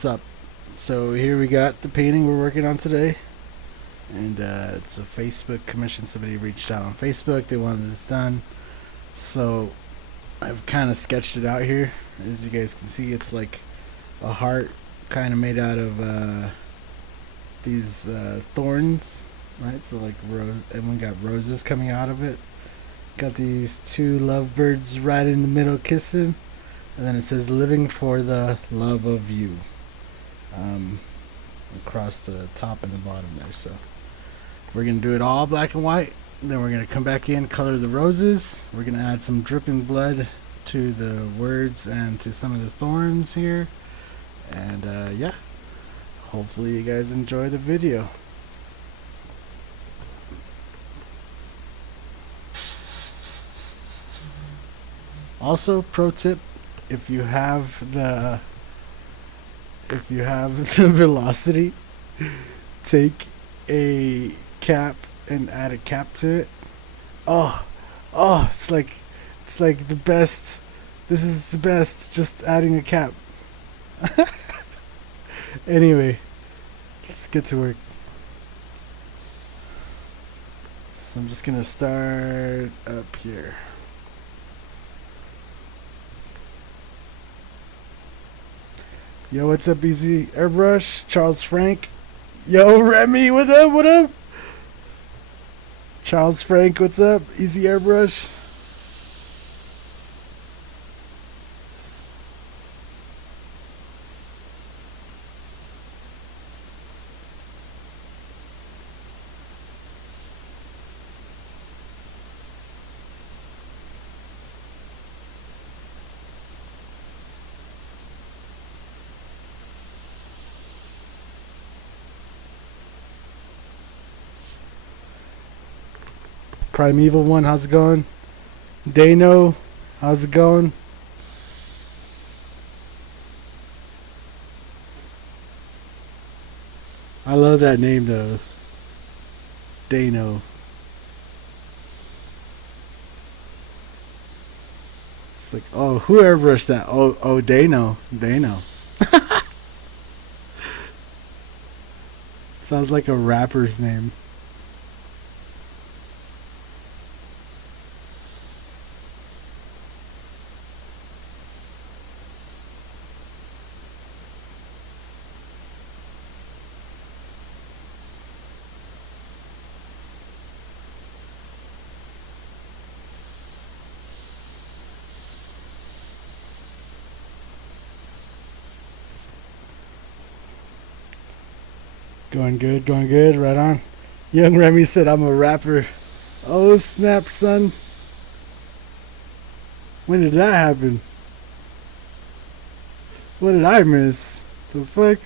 what's up? So here we got the painting we're working on today, and it's a Facebook commission. Somebody reached out on Facebook, they wanted this done, so I've kind of sketched it out here. As you guys can see, it's like a heart kind of made out of these thorns, right? So like rose, and we got roses coming out of it. Got these two lovebirds right in the middle kissing, and then it says living for the love of you, across the top and the bottom there. So we're gonna do it all black and white, then we're gonna come back in, color the roses, we're gonna add some dripping blood to the words and to some of the thorns here, and yeah, hopefully you guys enjoy the video. Also, pro tip, if you have the velocity, take a cap and add a cap to it. Oh, it's like the best. This is the best, just adding a cap. Anyway, let's get to work. So I'm just gonna start up here. Yo, what's up, Easy Airbrush? Charles Frank. Yo, Remy, what up, what up? Charles Frank, what's up? Easy Airbrush. Primeval One, how's it going? Dano, how's it going? I love that name though. Dano. It's like, oh, who airbrushed that? Oh, Dano. Dano. Sounds like a rapper's name. Going good, right on. Young Remy said I'm a rapper. Oh snap, son. When did that happen? What did I miss? The fuck?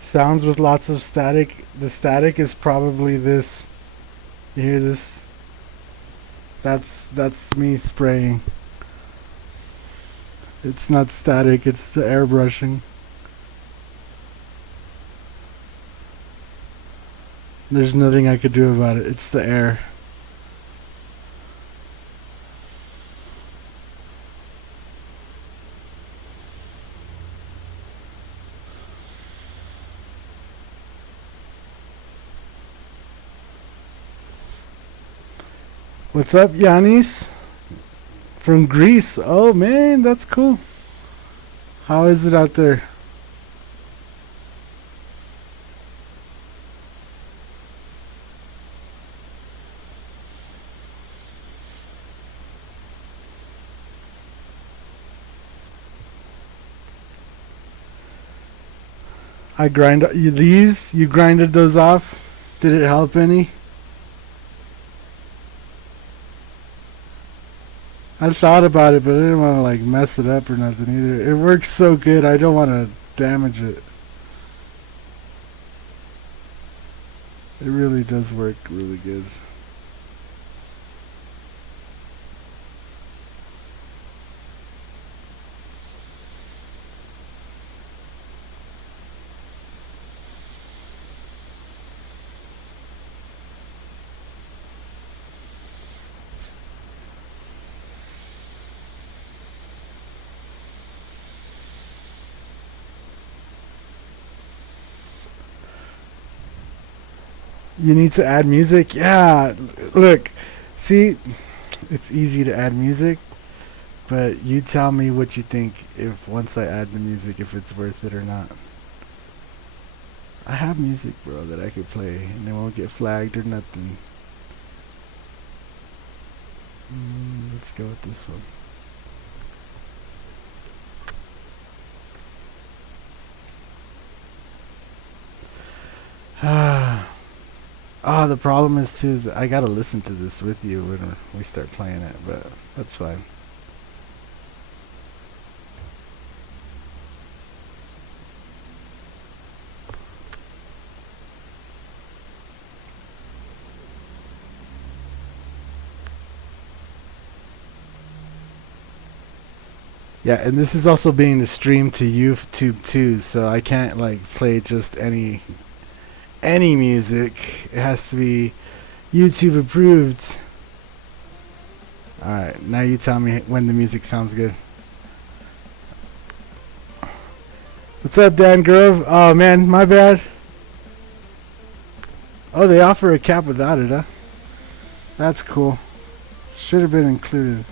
Sounds with lots of static. The static is probably this. You hear this? That's me spraying. It's not static, it's the airbrushing. There's nothing I could do about it. It's the air. What's up, Yanis? From Greece. Oh man, that's cool. How is it out there? I grind these. You grinded those off. Did it help any? I thought about it, but I didn't want to like mess it up or nothing either. It works so good, I don't want to damage it. It really does work really good. You need to add music? Yeah, look, see, it's easy to add music, but you tell me what you think if once I add the music, if it's worth it or not. I have music, bro, that I could play, and it won't get flagged or nothing. Let's go with this one. The problem is too is I gotta listen to this with you when we start playing it, but that's fine. Yeah, and this is also being streamed to YouTube too, so I can't like play just any music. It has to be YouTube approved. Alright, now you tell me when the music sounds good. What's up, Dan Grove? Oh man, my bad. Oh, they offer a cap without it, huh? That's cool. Should have been included.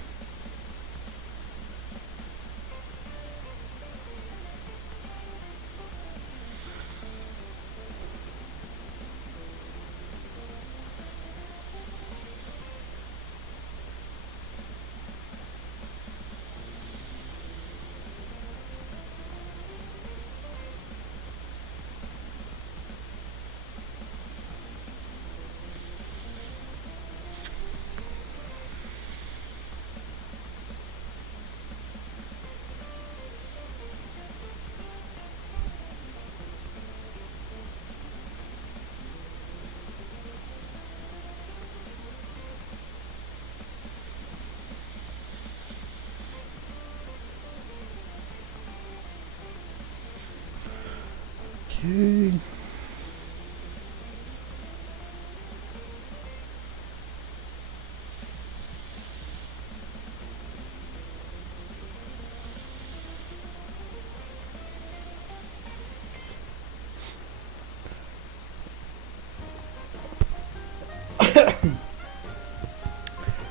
Okay.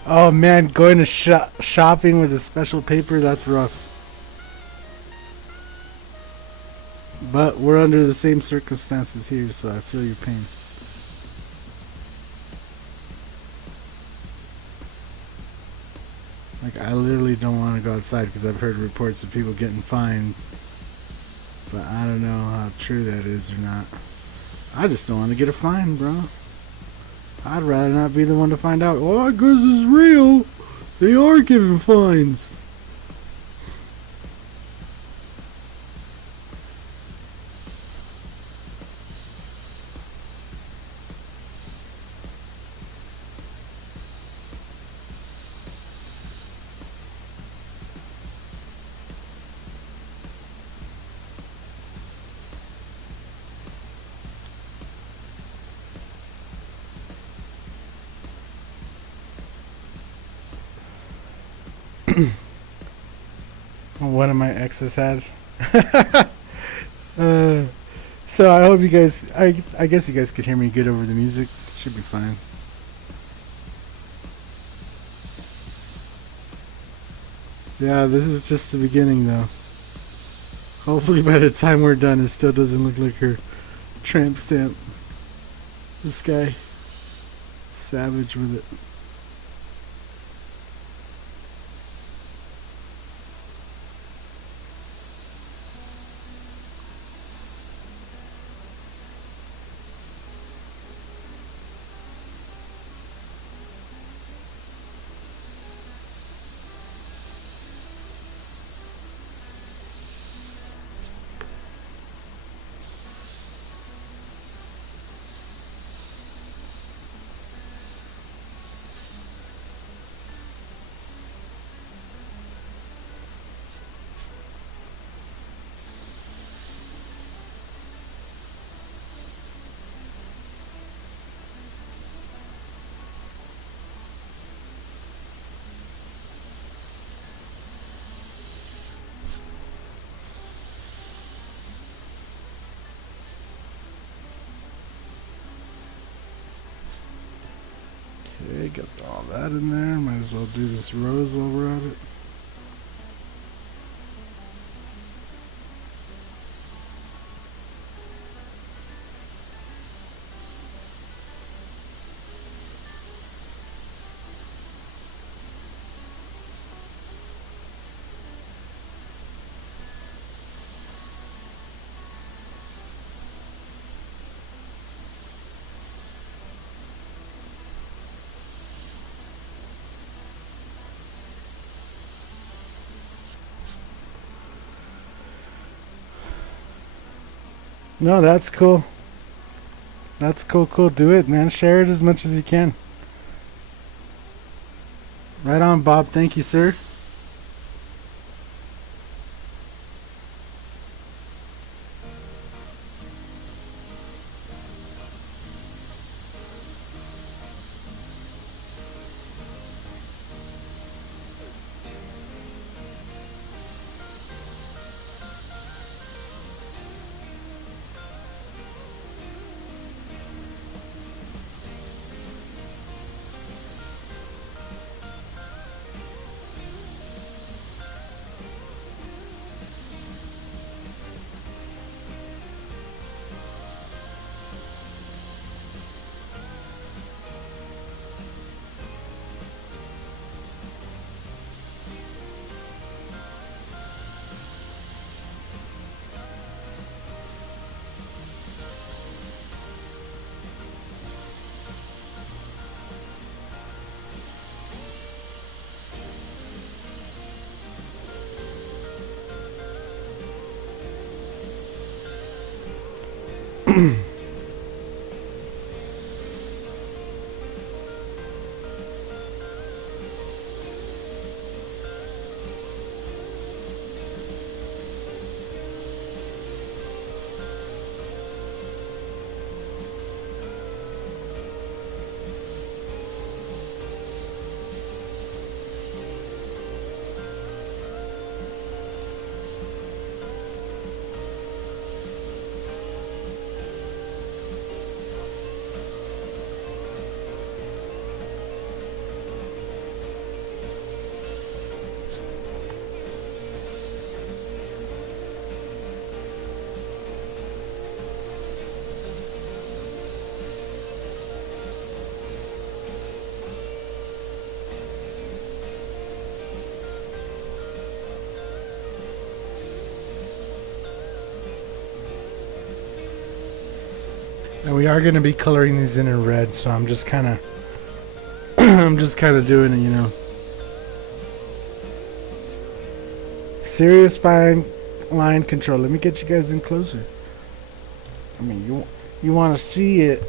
Oh man, going to shopping with a special paper, that's rough. But we're under the same circumstances here, so I feel your pain. Like, I literally don't want to go outside because I've heard reports of people getting fined. But I don't know how true that is or not. I just don't want to get a fine, bro. I'd rather not be the one to find out. Oh, because it's real. They are giving fines. One of my exes had. So I hope you guys. I guess you guys could hear me good over the music. Should be fine. Yeah, this is just the beginning, though. Hopefully, by the time we're done, it still doesn't look like her tramp stamp. This guy, savage with it. Get all that in there. Might as well do this rose while we're at it. No, that's cool. That's cool, cool. Do it, man. Share it as much as you can. Right on, Bob. Thank you, sir. And we are going to be coloring these in red, so I'm just kind of I'm just kind of doing it, you know. Serious fine line control. Let me get you guys in closer. I mean, you want to see it.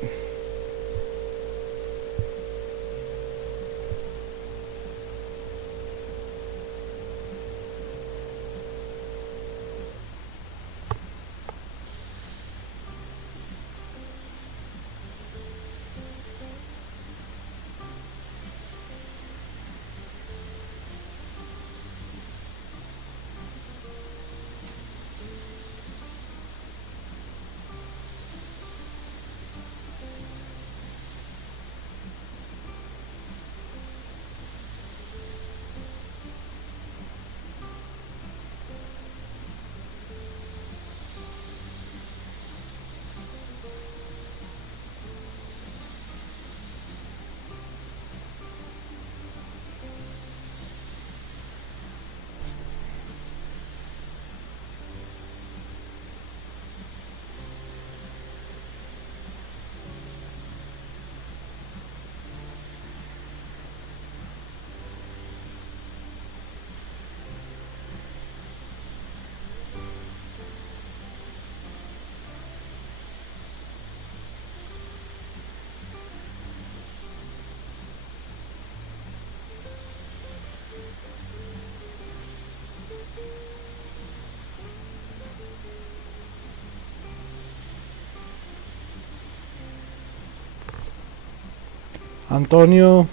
Antonio,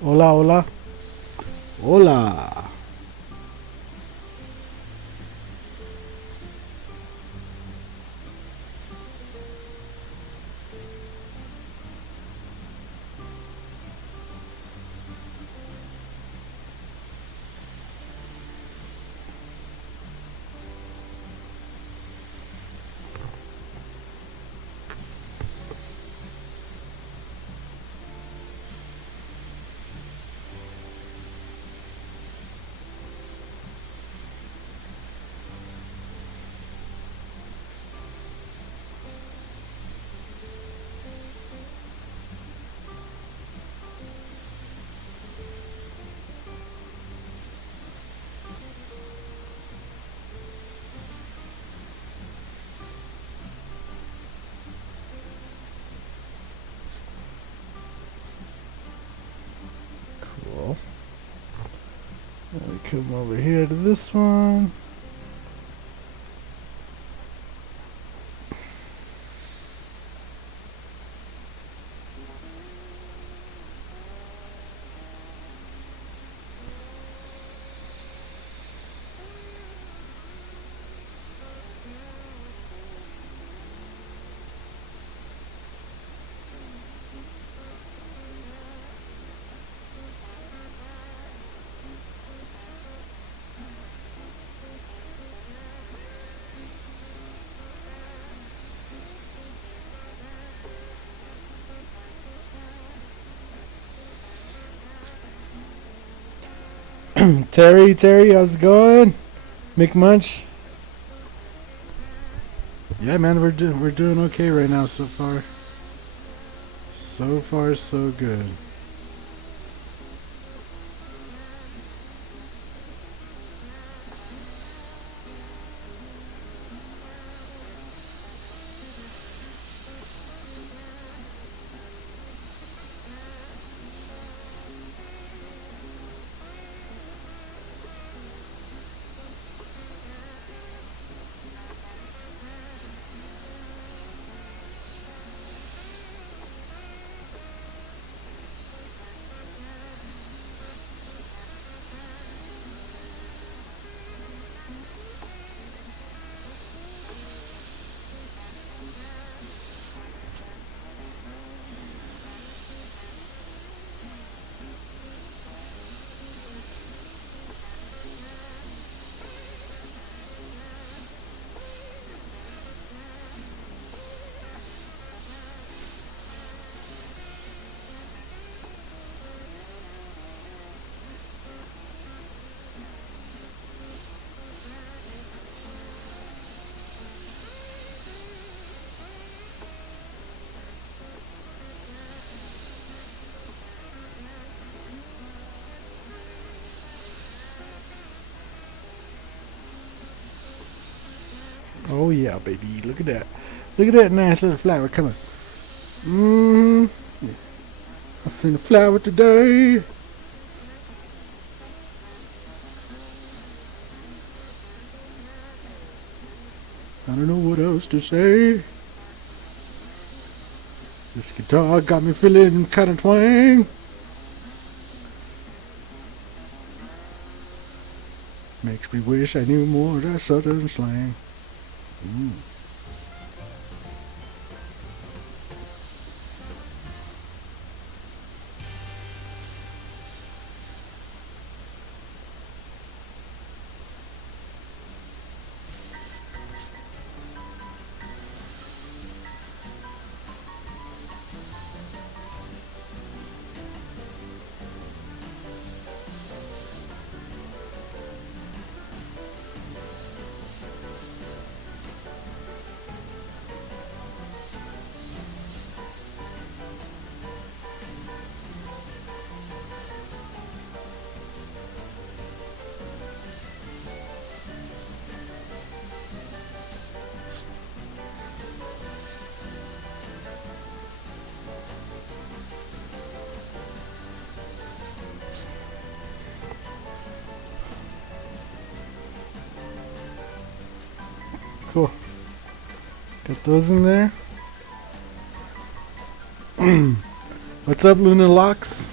hola, hola. Hola. Come over here to this one. Terry, how's it going? McMunch. Yeah, man, we're doing okay right now so far. So far, so good. Oh yeah, baby. Look at that. Look at that nice little flower coming. I seen a flower today. I don't know what else to say. This guitar got me feeling kind of twang. Makes me wish I knew more of that southern slang. Ooh. Cool. Got those in there. What's up, Luna Locks?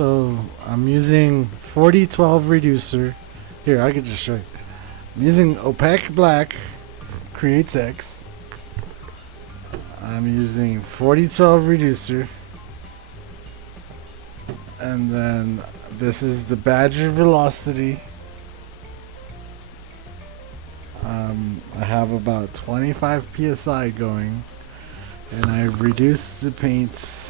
So I'm using 4012 reducer. Here, I could just show you. I'm using opaque black, creates X. I'm using 4012 reducer. And then this is the Badger velocity. I have about 25 psi going, and I reduced the paints.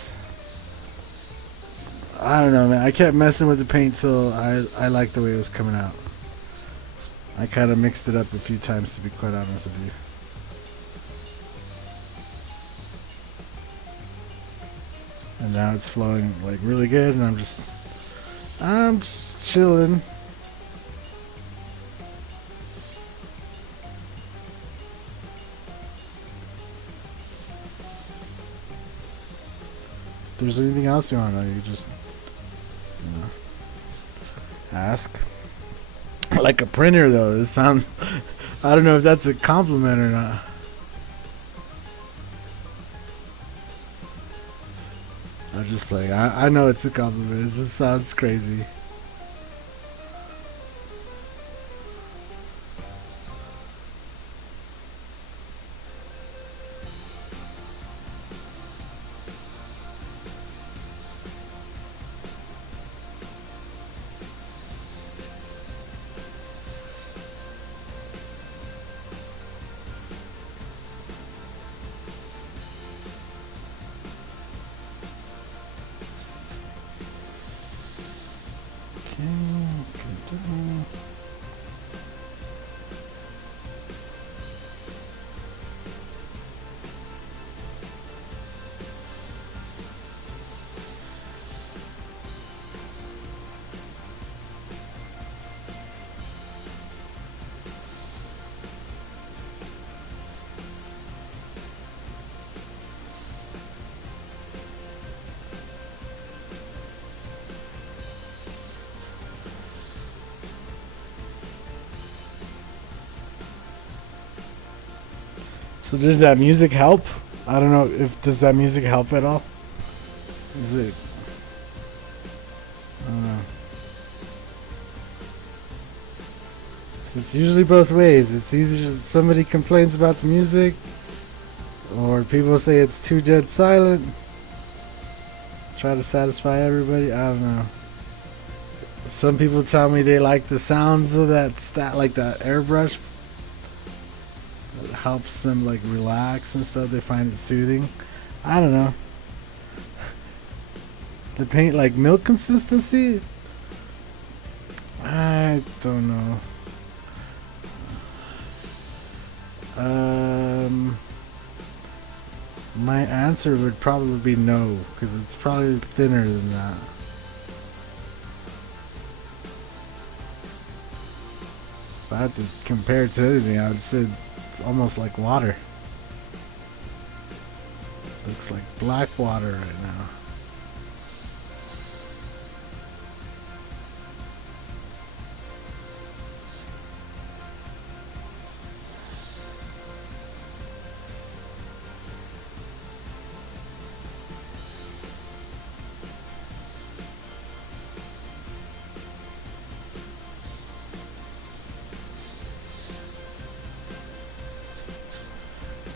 I don't know, man. I kept messing with the paint till I liked the way it was coming out. I kind of mixed it up a few times, to be quite honest with you. And now it's flowing like really good, and I'm just chilling. If there's anything else you want to know, you just ask. Like a printer, though. This sounds. I don't know if that's a compliment or not. I'm just playing. I know it's a compliment. It just sounds crazy. So did that music help? I don't know if does that music help at all? Is it? I don't know. So it's usually both ways. It's either somebody complains about the music, or people say it's too dead silent. Try to satisfy everybody. I don't know. Some people tell me they like the sounds of that like that airbrush. It helps them like relax and stuff. They find it soothing. I don't know. The paint like milk consistency? I don't know. My answer would probably be no, because it's probably thinner than that. If I had to compare it to anything, I would say it's almost like water. Looks like black water right now.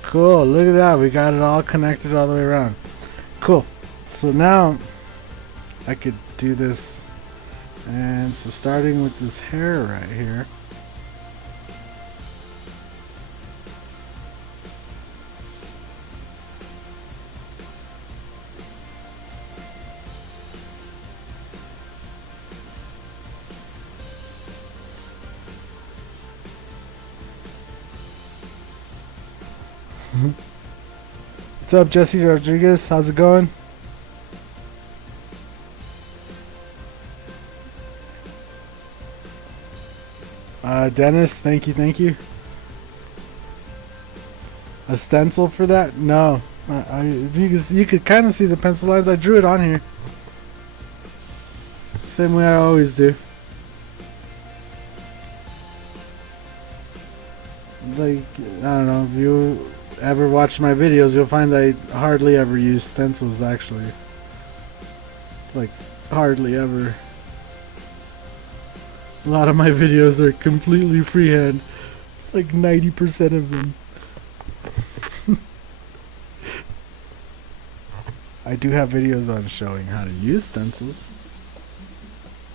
Cool, look at that. We got it all connected all the way around. Cool. So now I could do this. And so starting with this hair right here. What's up, Jesse Rodriguez? How's it going? Dennis, thank you. A stencil for that? No. You could kind of see the pencil lines. I drew it on here. Same way I always do. Like, I don't know, if you ever watch my videos, you'll find I hardly ever use stencils, actually. Like hardly ever. A lot of my videos are completely freehand, like 90% of them. I do have videos on showing how to use stencils.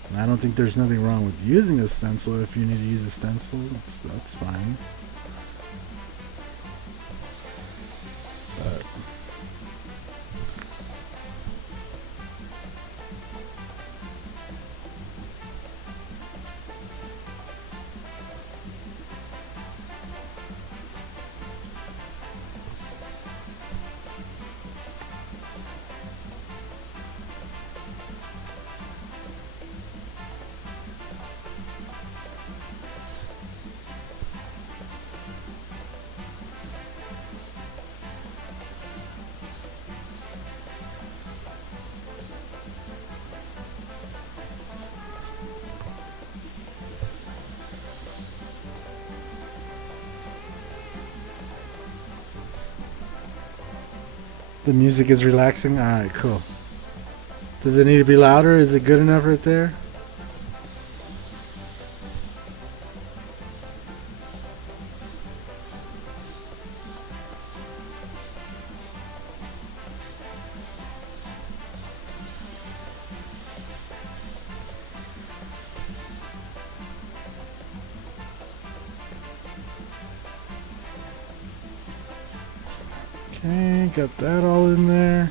And I don't think there's nothing wrong with using a stencil. If you need to use a stencil, that's fine. But the music is relaxing. Alright, cool. Does it need to be louder? Is it good enough right there? Okay, got that all in there.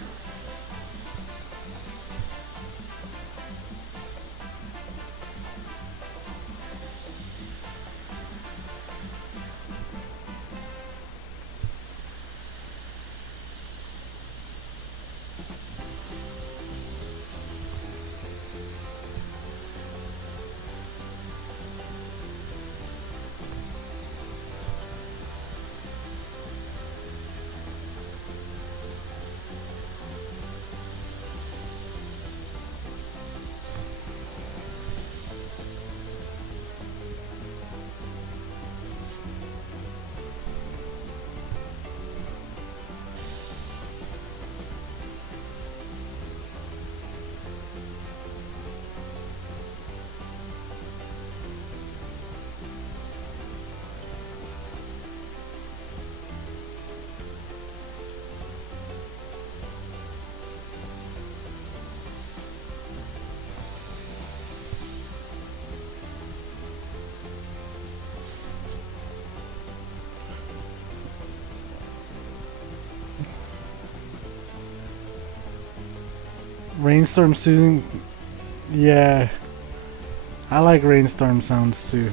Rainstorm soothing. Yeah, I like rainstorm sounds too.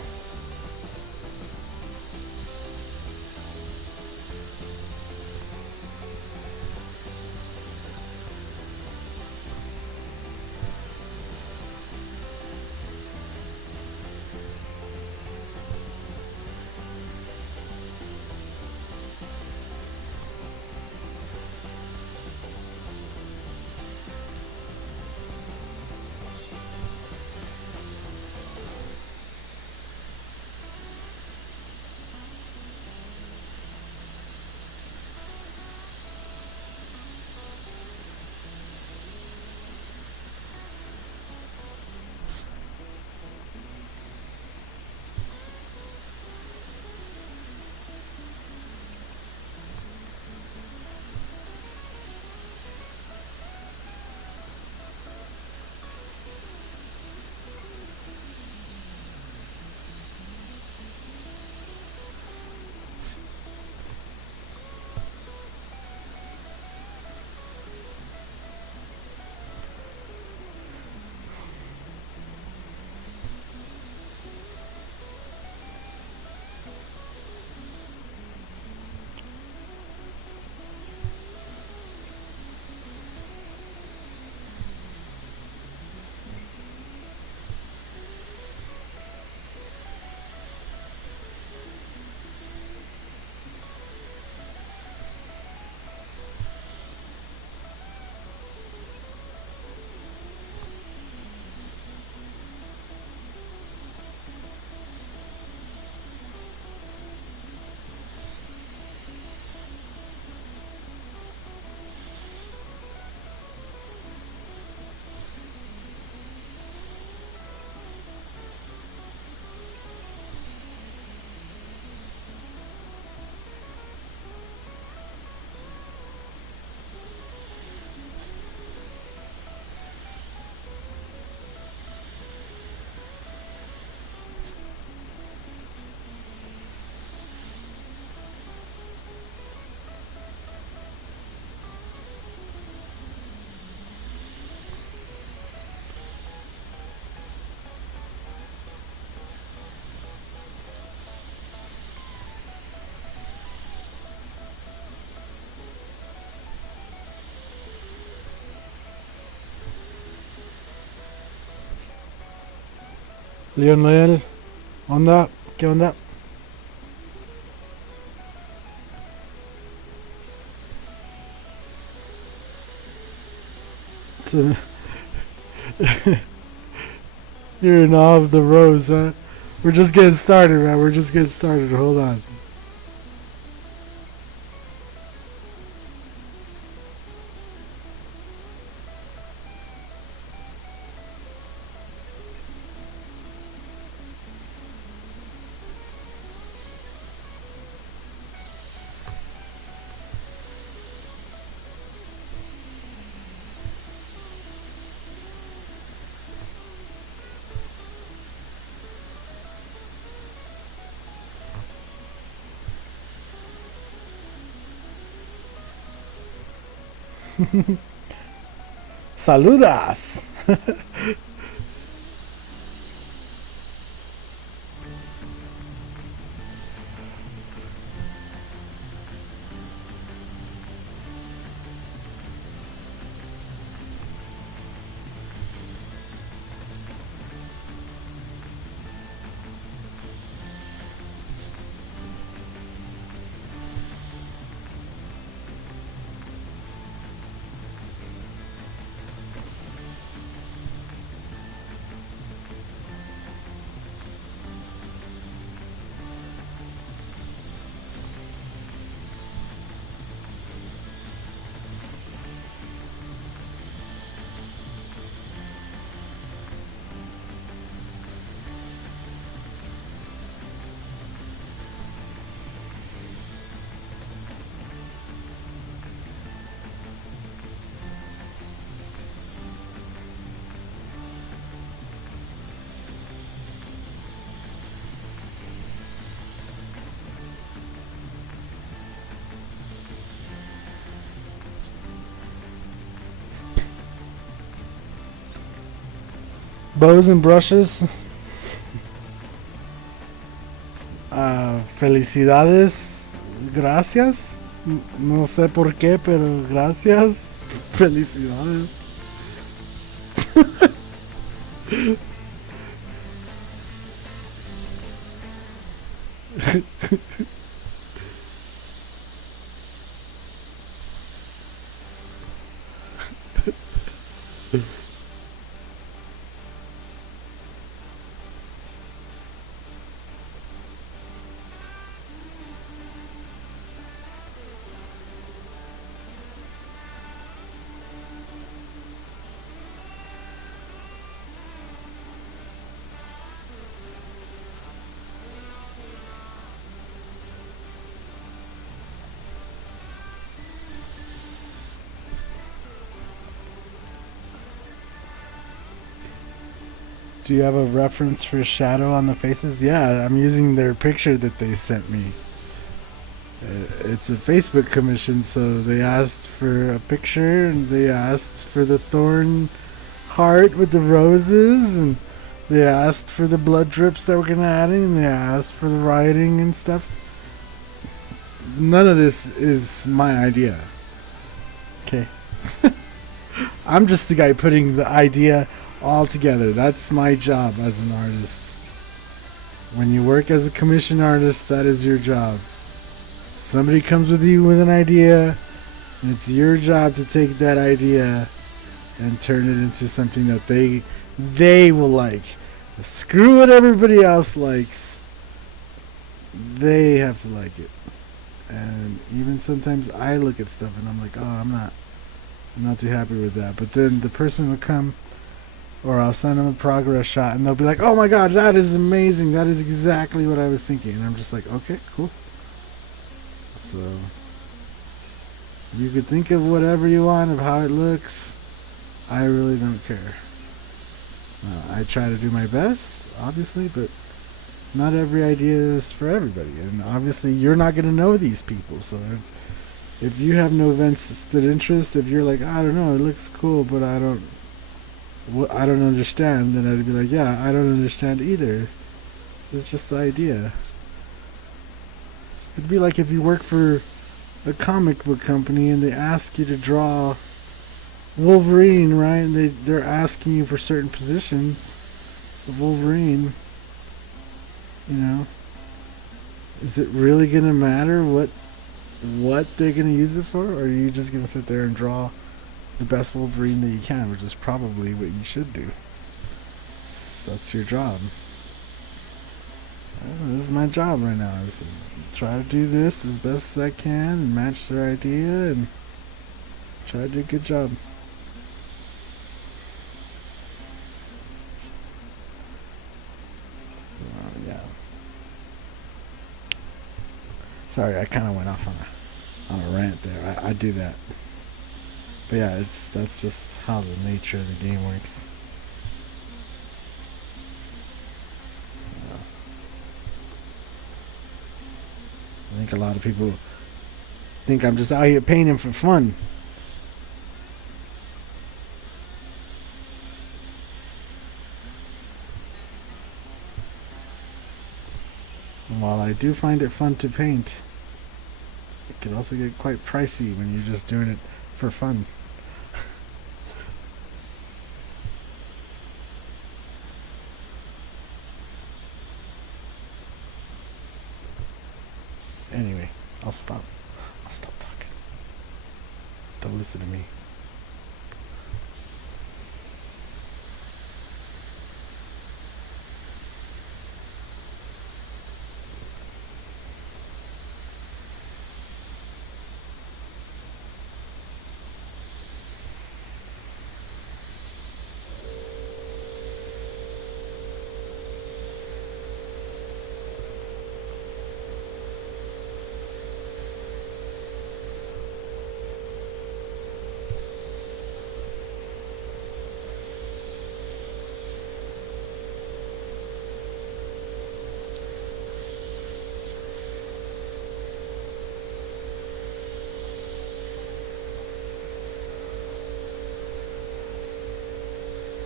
Lionel, onda, ¿qué onda? So, you're in awe of the rose, huh? We're just getting started, man. We're just getting started. Hold on. Saludas. Bows and brushes. Felicidades. Gracias. No sé por qué, pero gracias. Felicidades. Do you have a reference for shadow on the faces? Yeah, I'm using their picture that they sent me. It's a Facebook commission, so they asked for a picture and they asked for the thorn heart with the roses and they asked for the blood drips that we're gonna add in and they asked for the writing and stuff. None of this is my idea. Okay. I'm just the guy putting the idea all together. That's my job as an artist. When you work as a commission artist, that is your job. Somebody comes with you with an idea, and it's your job to take that idea and turn it into something that they will like. Screw what everybody else likes. They have to like it. And even sometimes I look at stuff and I'm like, oh, I'm not too happy with that. But then the person will come, or I'll send them a progress shot and they'll be like, oh my god, that is amazing. That is exactly what I was thinking. And I'm just like, okay, cool. So you could think of whatever you want of how it looks. I really don't care. I try to do my best, obviously, but not every idea is for everybody. And obviously you're not going to know these people. So if you have no vested interest, if you're like, I don't know, it looks cool, but I don't understand, then I'd be like, yeah, I don't understand either. It's just the idea. It'd be like if you work for a comic book company and they ask you to draw Wolverine, right? And they're asking you for certain positions of Wolverine. You know, is it really gonna matter what they're gonna use it for, or are you just gonna sit there and draw the best Wolverine that you can, which is probably what you should do. So that's your job. This is my job right now. Is to try to do this as best as I can and match their idea and try to do a good job. So, yeah. Sorry, I kind of went off on a rant there. I do that. But yeah, that's just how the nature of the game works. I think a lot of people think I'm just out here painting for fun. And while I do find it fun to paint, it can also get quite pricey when you're just doing it for fun. Anyway, I'll stop talking. Don't listen to me.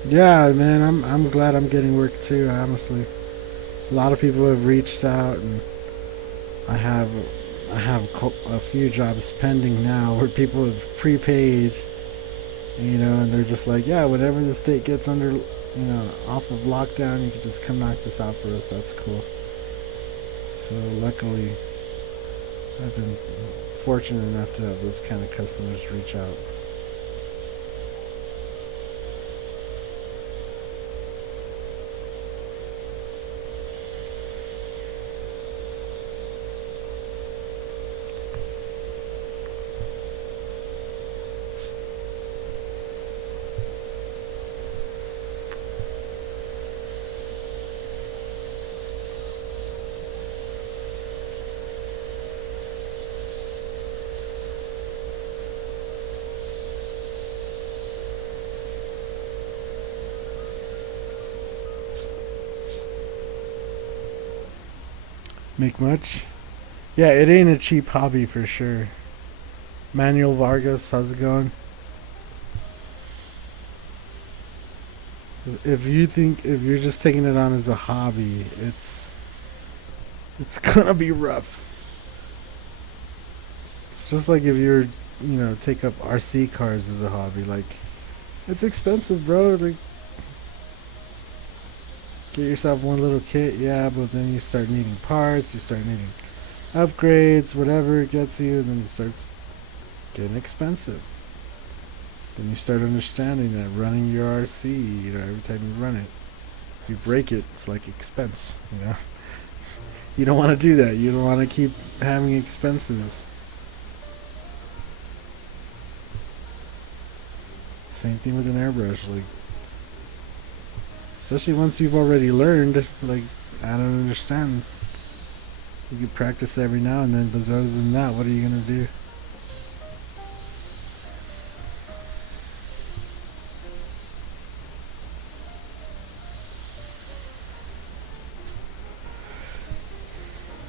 Yeah, man, I'm glad I'm getting work too. Honestly, a lot of people have reached out, and I have a few jobs pending now where people have prepaid, and they're just like, yeah, whenever the state gets under, off of lockdown, you can just come knock this out for us. That's cool. So luckily, I've been fortunate enough to have those kind of customers reach out. Make much? Yeah, it ain't a cheap hobby for sure. Manuel Vargas, how's it going? If you're just taking it on as a hobby, it's gonna be rough. It's just like if you're, take up RC cars as a hobby. Like, it's expensive, bro. Like, get yourself one little kit, yeah, but then you start needing parts, you start needing upgrades, whatever it gets you, and then it starts getting expensive. Then you start understanding that running your RC, every time you run it, if you break it, it's like expense. You don't want to do that. You don't want to keep having expenses. Same thing with an airbrush, like, especially once you've already learned, like, I don't understand. You can practice every now and then, but other than that, what are you gonna do?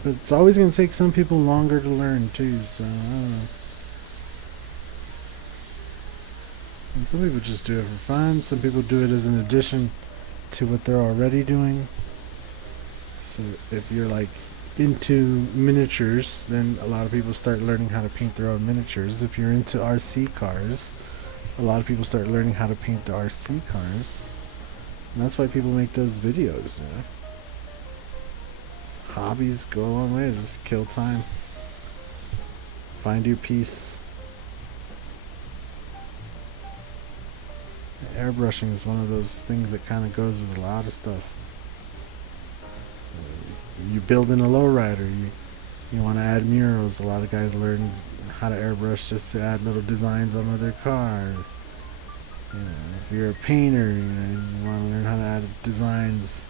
But it's always gonna take some people longer to learn too, so I don't know. And some people just do it for fun, some people do it as an addition to what they're already doing. So if you're like into miniatures, then a lot of people start learning how to paint their own miniatures. If you're into RC cars, a lot of people start learning how to paint the RC cars. And that's why people make those videos. hobbies go a long way. Just kill time. Find your peace. Airbrushing is one of those things that kind of goes with a lot of stuff. You're building a lowrider. You want to add murals. A lot of guys learn how to airbrush just to add little designs on their car. If you're a painter, you want to learn how to add designs.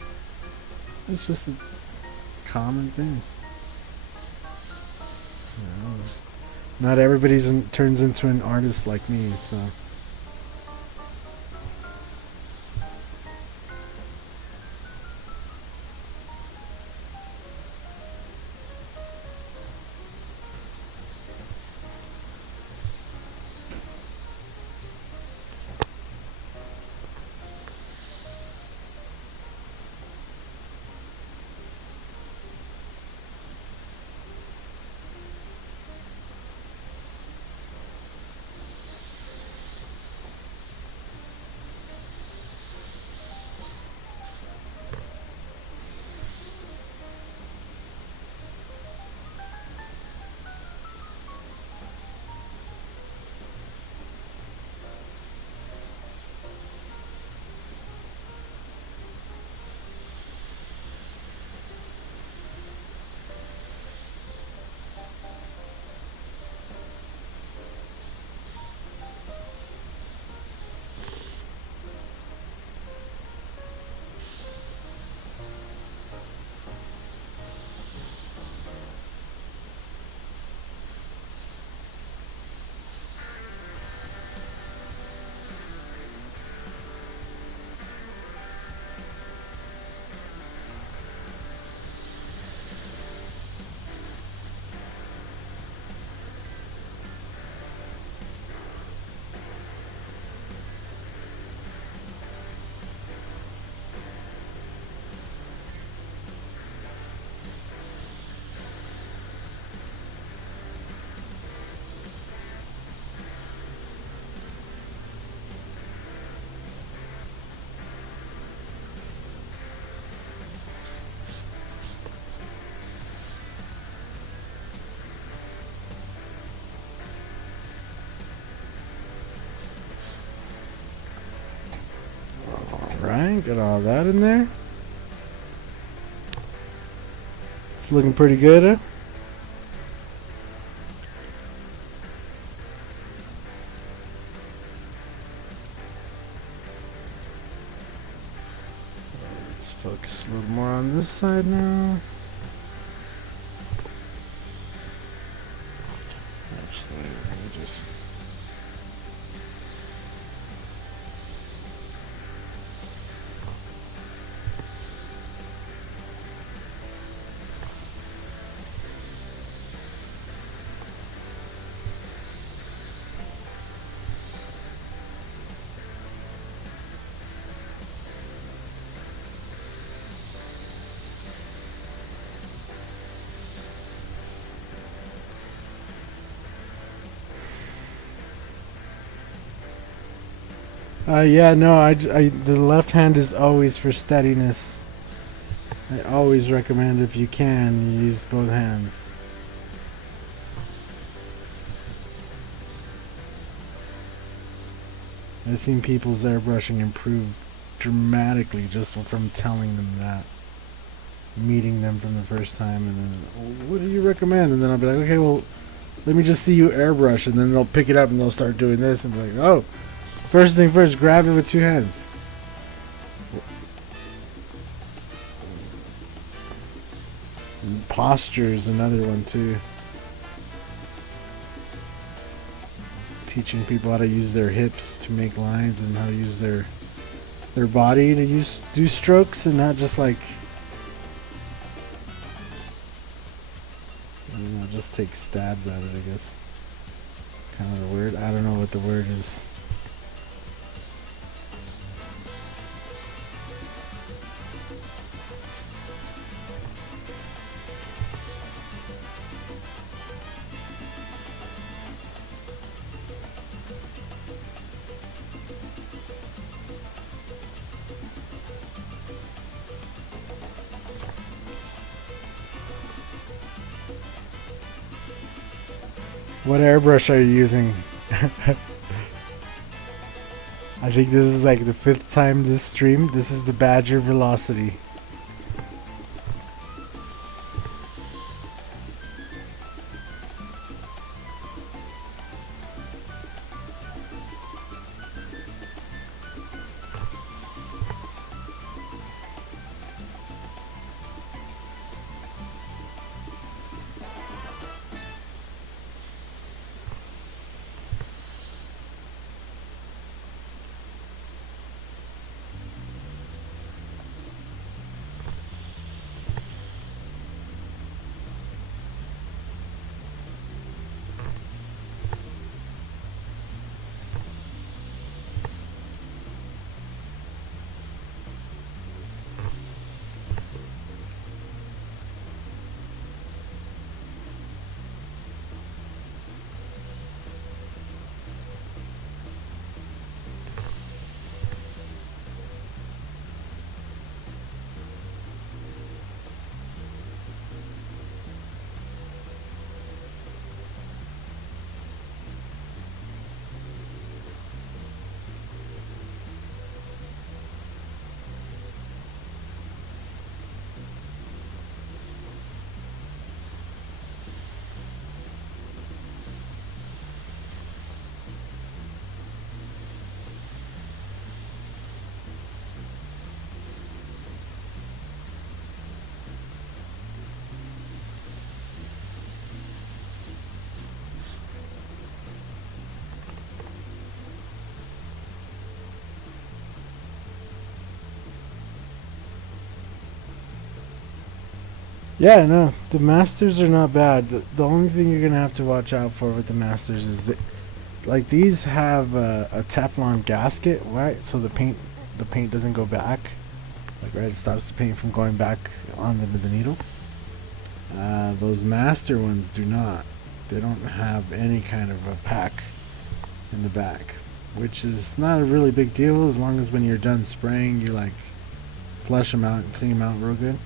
It's just a common thing. Not everybody turns into an artist like me, so. Right, got all that in there. It's looking pretty good, huh? Let's focus a little more on this side now. Actually, let me just... yeah, no, the left hand is always for steadiness. I always recommend, if you can, you use both hands. I've seen people's airbrushing improve dramatically just from telling them that. Meeting them from the first time, and then, what do you recommend? And then I'll be like, okay, well, let me just see you airbrush, and then they'll pick it up and they'll start doing this and be like, oh, first thing first, grab it with two hands. And posture is another one too. Teaching people how to use their hips to make lines and how to use their body to do strokes, and not just like, just take stabs at it, I guess. Kind of the word. I don't know what the word is. What airbrush are you using? I think this is like the 5th time this stream. This is the Badger Velocity. Yeah, no, the masters are not bad. The only thing you're gonna have to watch out for with the masters is that, like, these have a Teflon gasket, right? So the paint doesn't go back. Like, right, it stops the paint from going back on the needle. Those master ones do not. They don't have any kind of a pack in the back, which is not a really big deal as long as when you're done spraying, you like flush them out and clean them out real good.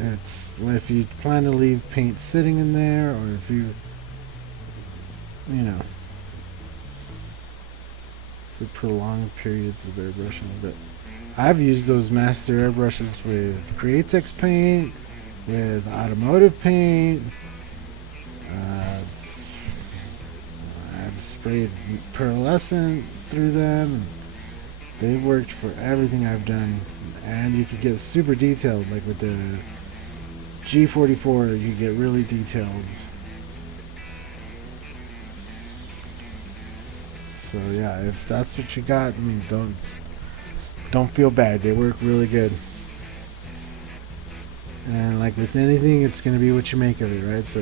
It's if you plan to leave paint sitting in there, or if you know, for prolonged periods of airbrushing. But I've used those master airbrushes with Createx paint, with automotive paint. I've sprayed pearlescent through them. And they've worked for everything I've done, and you could get super detailed, like with the G44, you get really detailed. So yeah, if that's what you got, I mean, don't feel bad. They work really good. And like with anything, it's gonna be what you make of it, right? So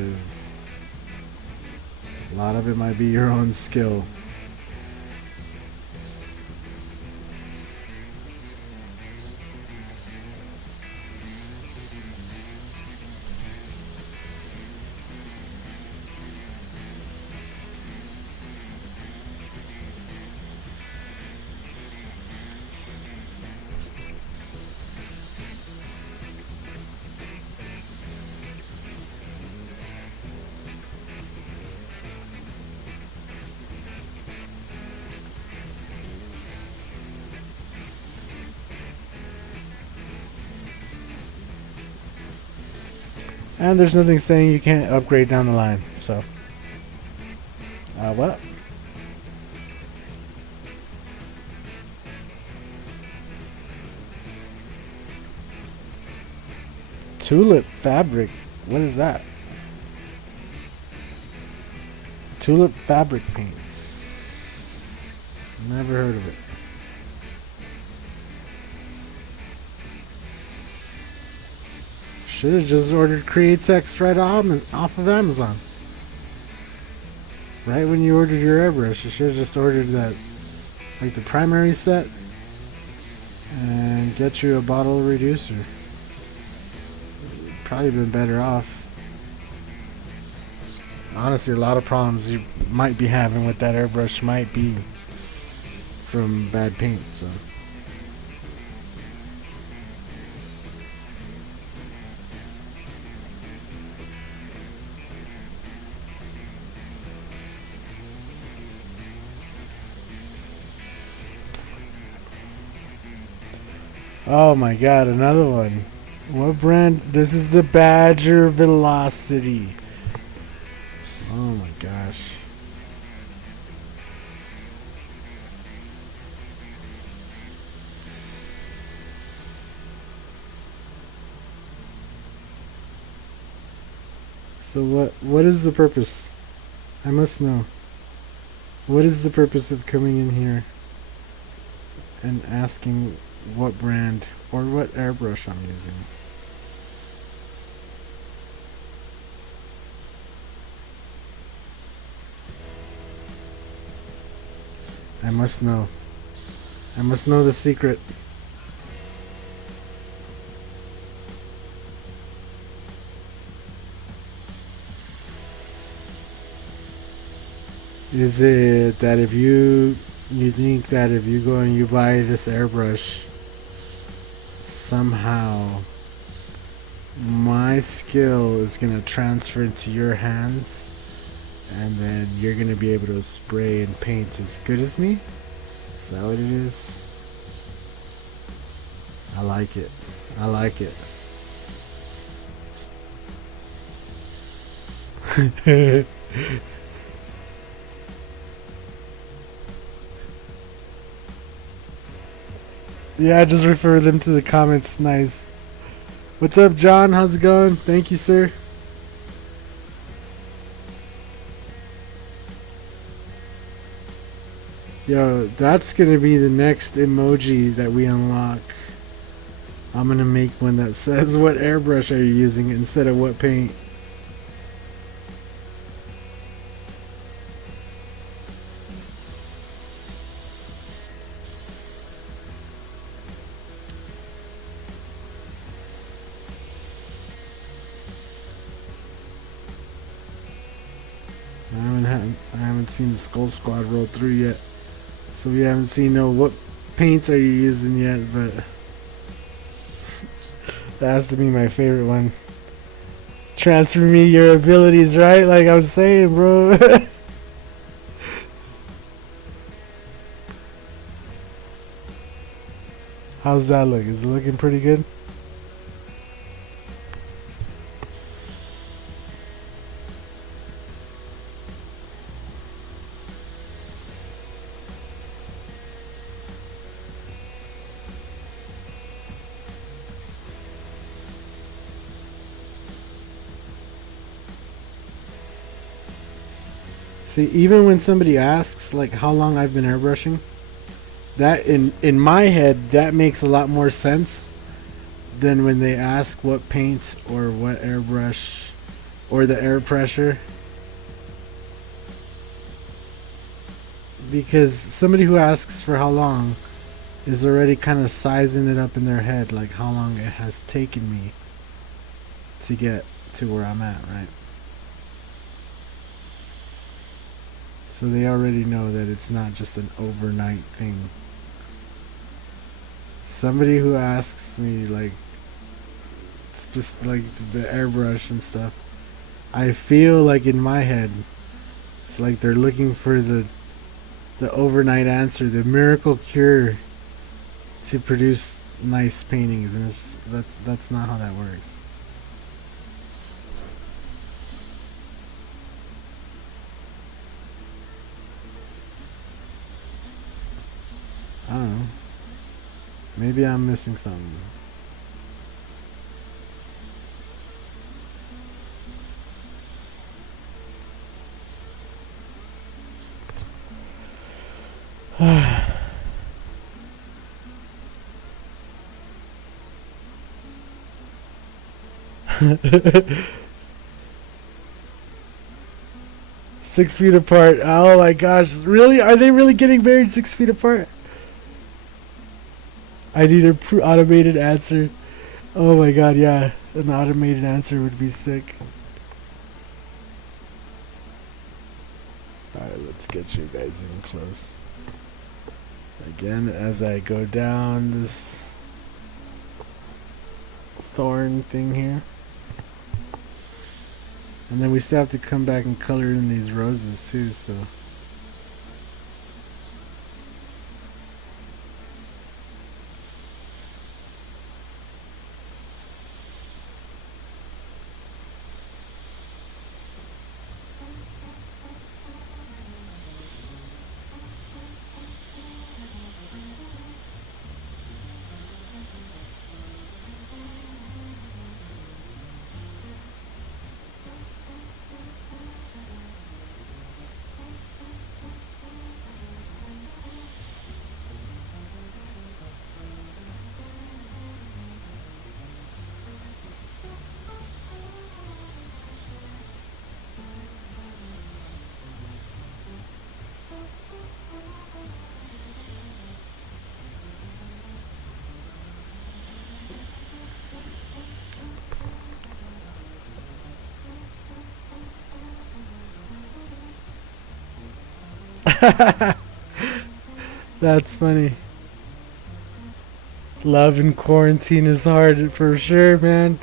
a lot of it might be your own skill. And there's nothing saying you can't upgrade down the line. So, what? Tulip fabric. What is that? Tulip fabric paint. Never heard of it. Should have just ordered Createx right off of Amazon. Right when you ordered your airbrush, you should have just ordered that, like the primary set, and get you a bottle reducer. Probably been better off. Honestly, a lot of problems you might be having with that airbrush might be from bad paint, so. Oh my god, another one. What brand? This is the Badger Velocity. Oh my gosh. So what is the purpose? I must know. What is the purpose of coming in here and asking what brand or what airbrush I'm using? I must know. I must know the secret. Is it that if you think that if you go and you buy this airbrush, somehow my skill is gonna transfer into your hands, and then you're gonna be able to spray and paint as good as me? Is that what it is? I like it. I like it. Yeah, just refer them to the comments. Nice. What's up, John? How's it going? Thank you, sir. Yo, that's gonna be the next emoji that we unlock. I'm gonna make one that says what airbrush are you using instead of what paint. I haven't seen the Skull Squad roll through yet, so we haven't seen what paints are you using yet. But that has to be my favorite one. Transfer me your abilities, right? Like I'm saying, bro. How's that look? Is it looking pretty good? See, even when somebody asks like how long I've been airbrushing, that in my head that makes a lot more sense than when they ask what paint or what airbrush or the air pressure. Because somebody who asks for how long is already kind of sizing it up in their head, like how long it has taken me to get to where I'm at, right? So they already know that it's not just an overnight thing. Somebody who asks me like the airbrush and stuff, I feel like in my head it's like they're looking for the overnight answer, the miracle cure to produce nice paintings, and it's just, that's not how that works. I don't know. Maybe I'm missing something. Six feet apart. Oh my gosh. Really? Are they really getting married 6 feet apart? I need an automated answer. Oh my god, yeah. An automated answer would be sick. Alright, let's get you guys in close. Again, as I go down this thorn thing here. And then we still have to come back and color in these roses too, so. That's funny. Love in quarantine is hard for sure, man.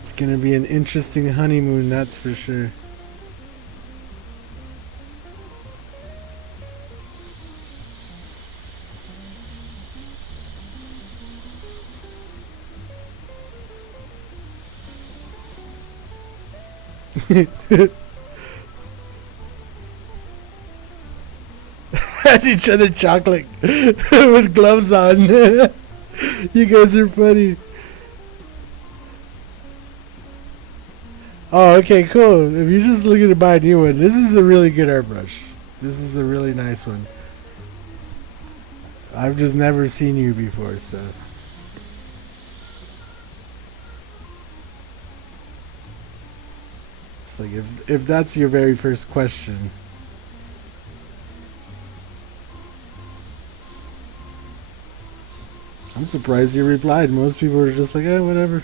It's gonna be an interesting honeymoon, that's for sure. At each other chocolate with gloves on. You guys are funny. Oh, okay, cool. If you're just looking to buy a new one, this is a really good airbrush. This is a really nice one. I've just never seen you before, so. It's like if that's your very first question. I'm surprised you replied. Most people are just like, eh, whatever.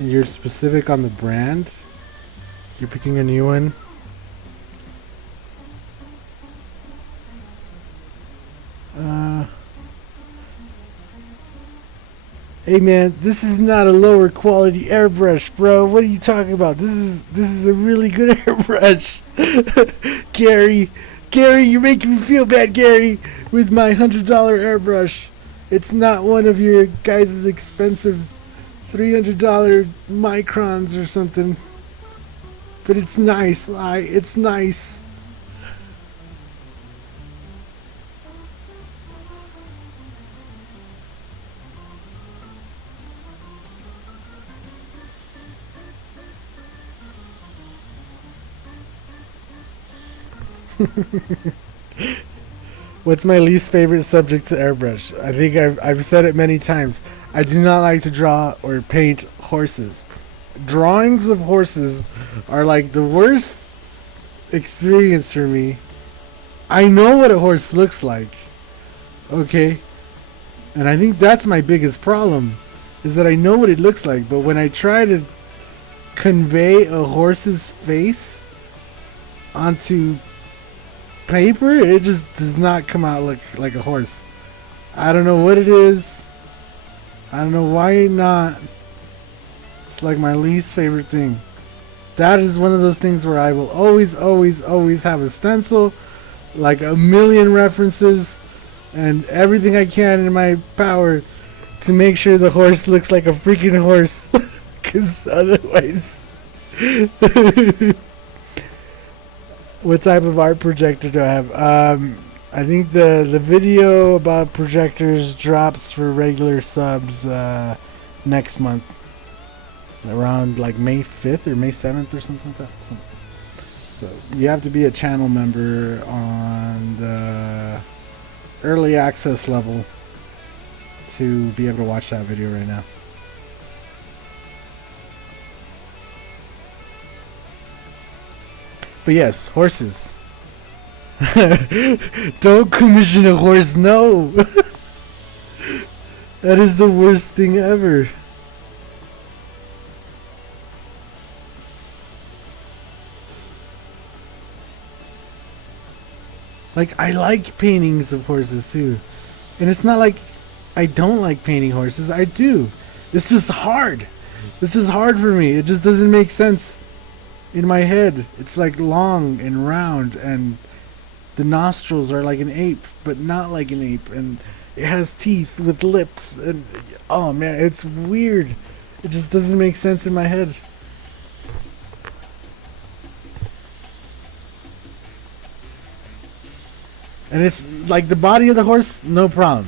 And you're specific on the brand? You're picking a new one? Hey man, this is not a lower quality airbrush, bro. What are you talking about? This is a really good airbrush. Gary, you're making me feel bad, Gary, with my $100 airbrush. It's not one of your guys' expensive $300 microns or something. But it's nice. It's nice. What's my least favorite subject to airbrush? I think I've said it many times. I do not like to draw or paint horses. Drawings of horses are like the worst experience for me. I know what a horse looks like. Okay? And I think that's my biggest problem, is that I know what it looks like, but when I try to convey a horse's face onto paper, it just does not come out like a horse. I don't know what it is. I don't know why not. It's like my least favorite thing. That is one of those things where I will always have a stencil, like a million references, and everything I can in my power to make sure the horse looks like a freaking horse. Because otherwise... What type of art projector do I have? I think the video about projectors drops for regular subs next month. Around like May 5th or May 7th or something like that. So you have to be a channel member on the early access level to be able to watch that video right now. But yes, horses. Don't commission a horse, no. That is the worst thing ever. Like, I like paintings of horses too. And it's not like I don't like painting horses. I do. It's just hard. It's just hard for me. It just doesn't make sense in my head. It's like long and round, and the nostrils are like an ape, but not like an ape, and it has teeth with lips, and oh man, it's weird. It just doesn't make sense in my head. And it's like the body of the horse, no problem.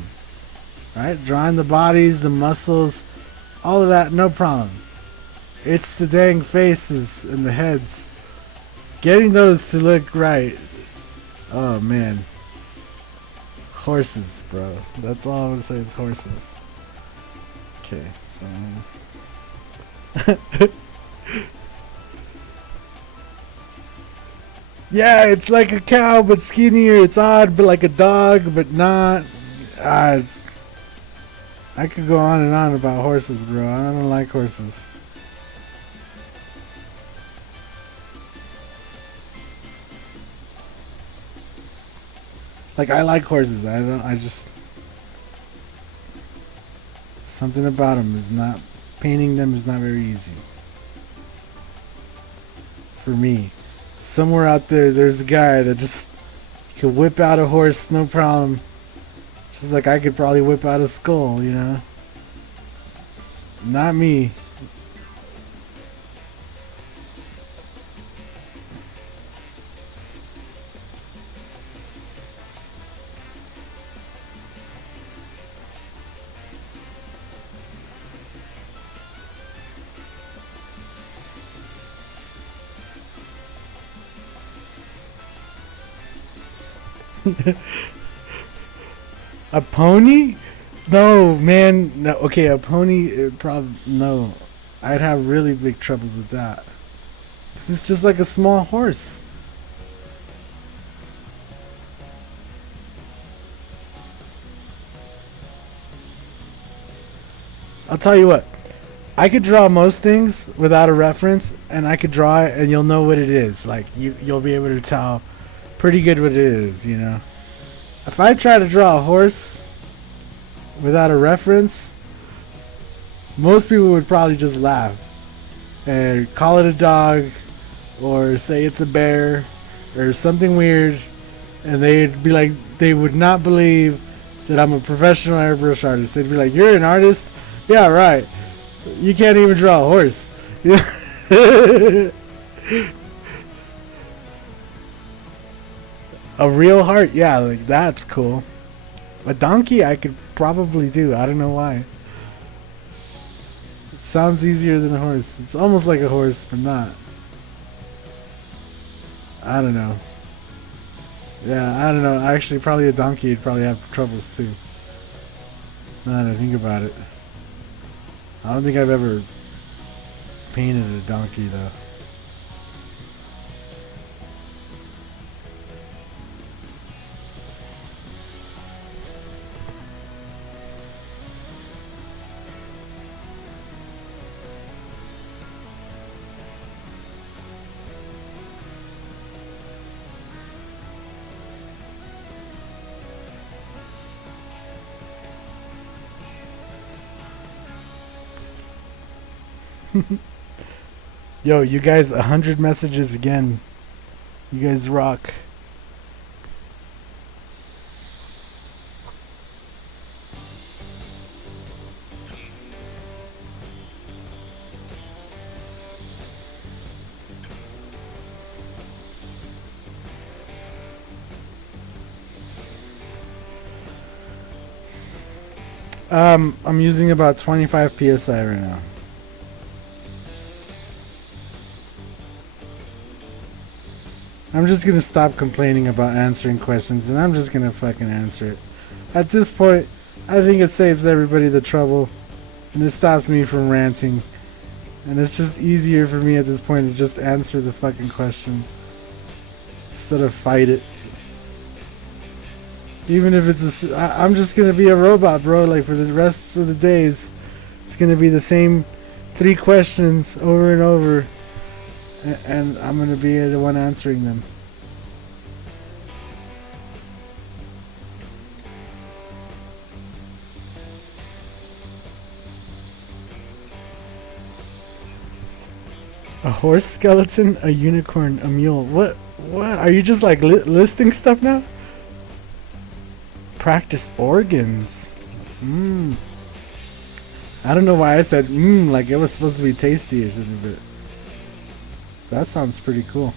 Right? Drawing the bodies, the muscles, All of that, no problem. It's the dang faces and the heads. Getting those to look right. Oh man. Horses, bro. That's all I'm gonna say is horses. Okay, so yeah, it's like a cow but skinnier. It's odd, but like a dog, but not. It's. I could go on and on about horses, bro. I don't like horses. Like I like horses. I don't. I just something about them is not. Painting them is not very easy for me. Somewhere out there, there's a guy that just could whip out a horse, no problem. Just like I could probably whip out a skull, you know? Not me. A pony? No, man. No. Okay, a pony. Probably no. I'd have really big troubles with that. 'Cause it's just like a small horse. I'll tell you what. I could draw most things without a reference, and I could draw it, and you'll know what it is. Like you'll be able to tell pretty good what it is. You know. If I try to draw a horse without a reference, most people would probably just laugh and call it a dog or say it's a bear or something weird, and they'd be like, they would not believe that I'm a professional airbrush artist. They'd be like, you're an artist? Yeah, right. You can't even draw a horse. A real heart? Yeah, like that's cool. A donkey I could probably do. I don't know why. It sounds easier than a horse. It's almost like a horse, but not. I don't know. Yeah, I don't know. Actually, probably a donkey would probably have troubles too. Now that I think about it. I don't think I've ever painted a donkey though. Yo, you guys, 100 messages again. You guys rock. I'm using about 25 psi right now. I'm just gonna stop complaining about answering questions, and I'm just gonna fucking answer it. At this point, I think it saves everybody the trouble, and it stops me from ranting. And it's just easier for me at this point to just answer the fucking question instead of fight it. Even if it's I'm just gonna be a robot, bro. Like for the rest of the days, it's gonna be the same 3 questions over and over. And I'm going to be the one answering them. A horse skeleton, a unicorn, a mule. What? Are you just like listing stuff now? Practice organs. I don't know why I said like it was supposed to be tasty or something, but that sounds pretty cool.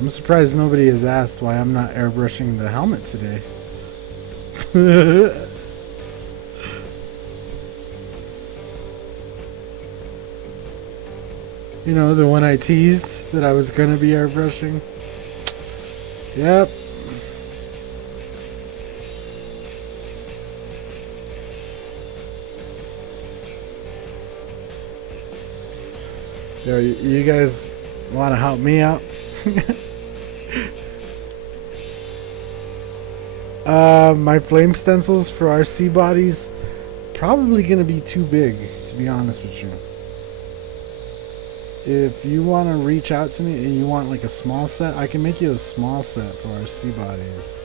I'm surprised nobody has asked why I'm not airbrushing the helmet today. You know, the one I teased that I was gonna be airbrushing. Yep. Yo, you guys want to help me out? My flame stencils for RC bodies probably gonna be too big, to be honest with you. If you want to reach out to me and you want like a small set, I can make you a small set for RC bodies.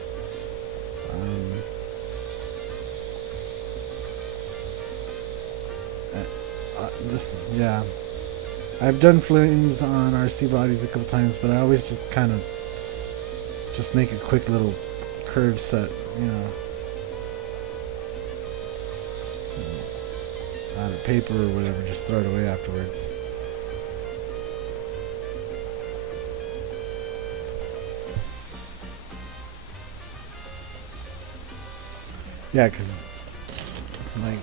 Yeah, I've done flames on RC bodies a couple times, but I always just kind of just make a quick little curve set, you know, out of paper or whatever, just throw it away afterwards. Yeah, because like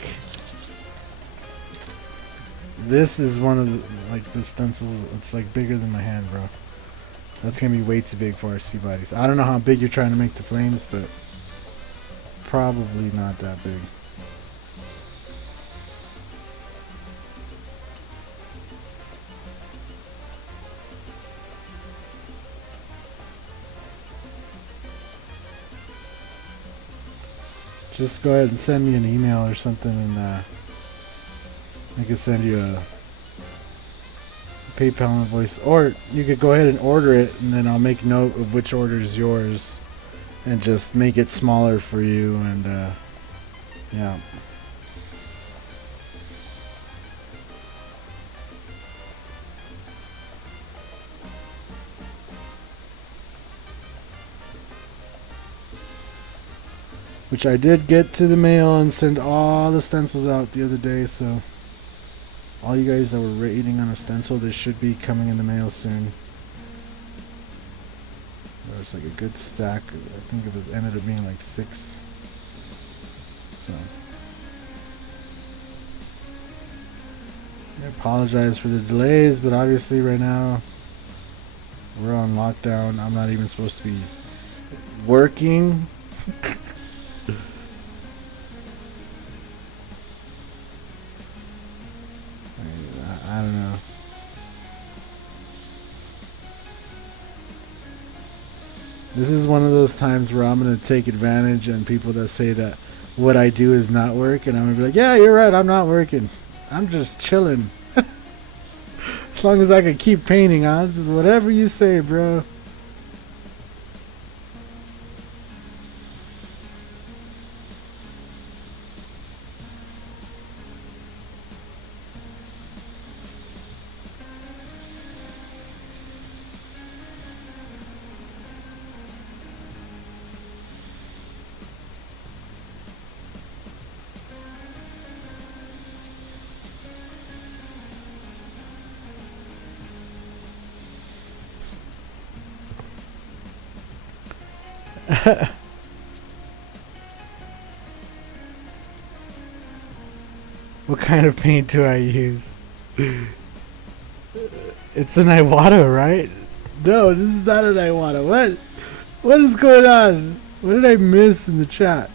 this is one of the, like the stencils, it's like bigger than my hand, bro. That's gonna be way too big for RC bodies. I don't know how big you're trying to make the flames, but probably not that big. Just go ahead and send me an email or something, and I can send you a PayPal invoice, or you could go ahead and order it, and then I'll make note of which order is yours, and just make it smaller for you, and yeah. Which I did get to the mail and send all the stencils out the other day, so all you guys that were waiting on a stencil, they should be coming in the mail soon. There's like a good stack. I think it ended up being like 6. So I apologize for the delays, but obviously right now we're on lockdown. I'm not even supposed to be working. I don't know. This is one of those times where I'm going to take advantage on people that say that what I do is not work, and I'm going to be like, yeah, you're right, I'm not working. I'm just chilling. As long as I can keep painting, huh? Whatever you say, bro. What kind of paint do I use? It's an Iwata, right? No, this is not an Iwata. What is going on? What did I miss in the chat?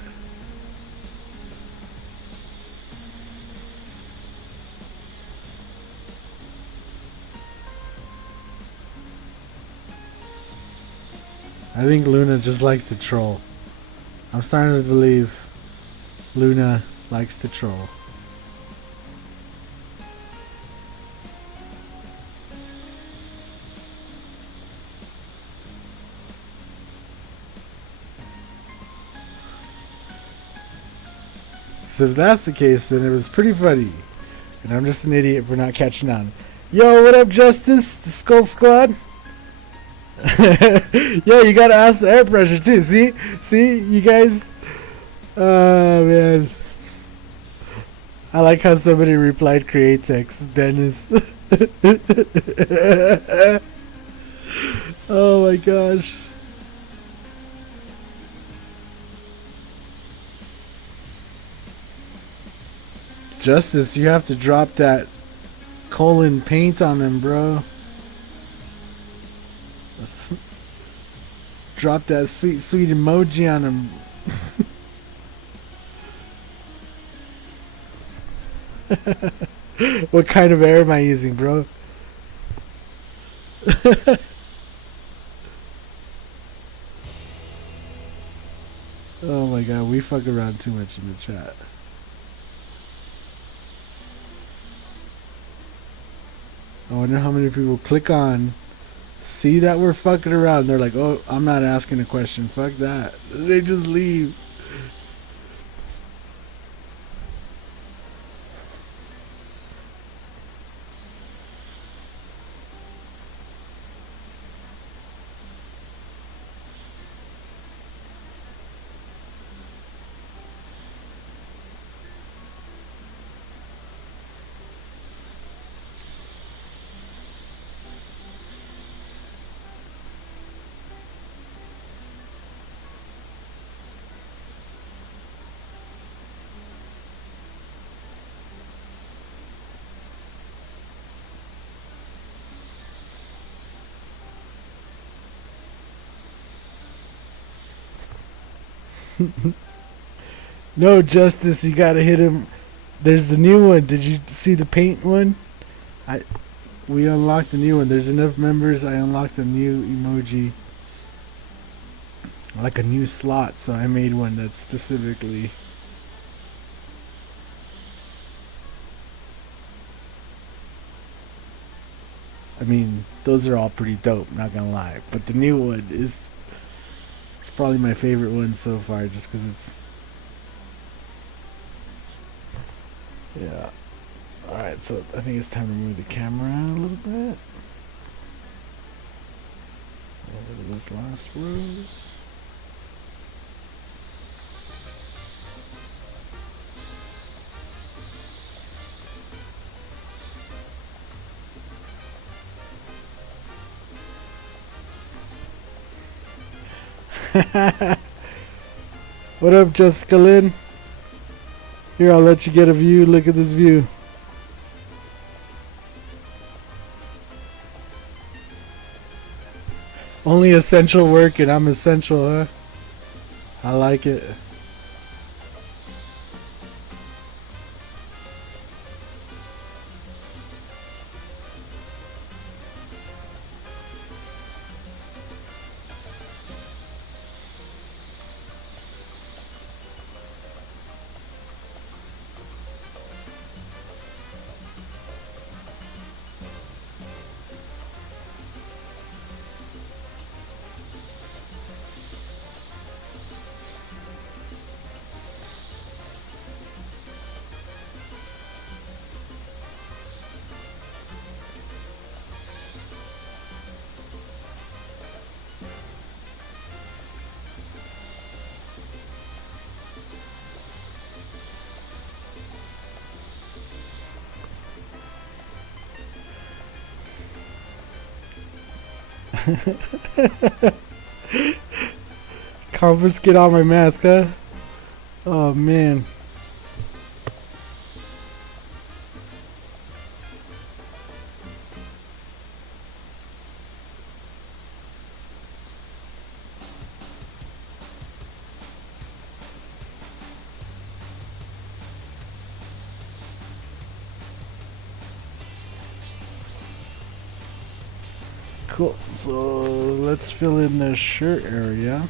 I think Luna just likes to troll. I'm starting to believe Luna likes to troll. So if that's the case, then it was pretty funny. And I'm just an idiot for not catching on. Yo, what up, Justice? The Skull Squad? Yeah, you gotta ask the Airbrusher too. See, you guys. Oh man, I like how somebody replied Createx, Dennis. Oh my gosh. Justice, you have to drop that colon paint on them, bro. Drop that sweet, sweet emoji on them. What kind of air am I using, bro? Oh my god, we fuck around too much in the chat. I wonder how many people click on, see that we're fucking around. They're like, oh, I'm not asking a question. Fuck that. They just leave. No, Justice, you gotta hit him. There's the new one. Did you see the paint one? We unlocked the new one. There's enough members. I unlocked a new emoji, like a new slot. So I made one that's specifically. I mean, those are all pretty dope. Not gonna lie, but the new one is. It's probably my favorite one so far, just because it's. Yeah. Alright, so I think it's time to move the camera around a little bit. Over to this last rose. What up, Jessica Lynn? Here, I'll let you get a view. Look at this view. Only essential work and I'm essential, huh? I like it. Confiscate all my mask, huh? Oh man. Cool. So let's fill in the shirt area.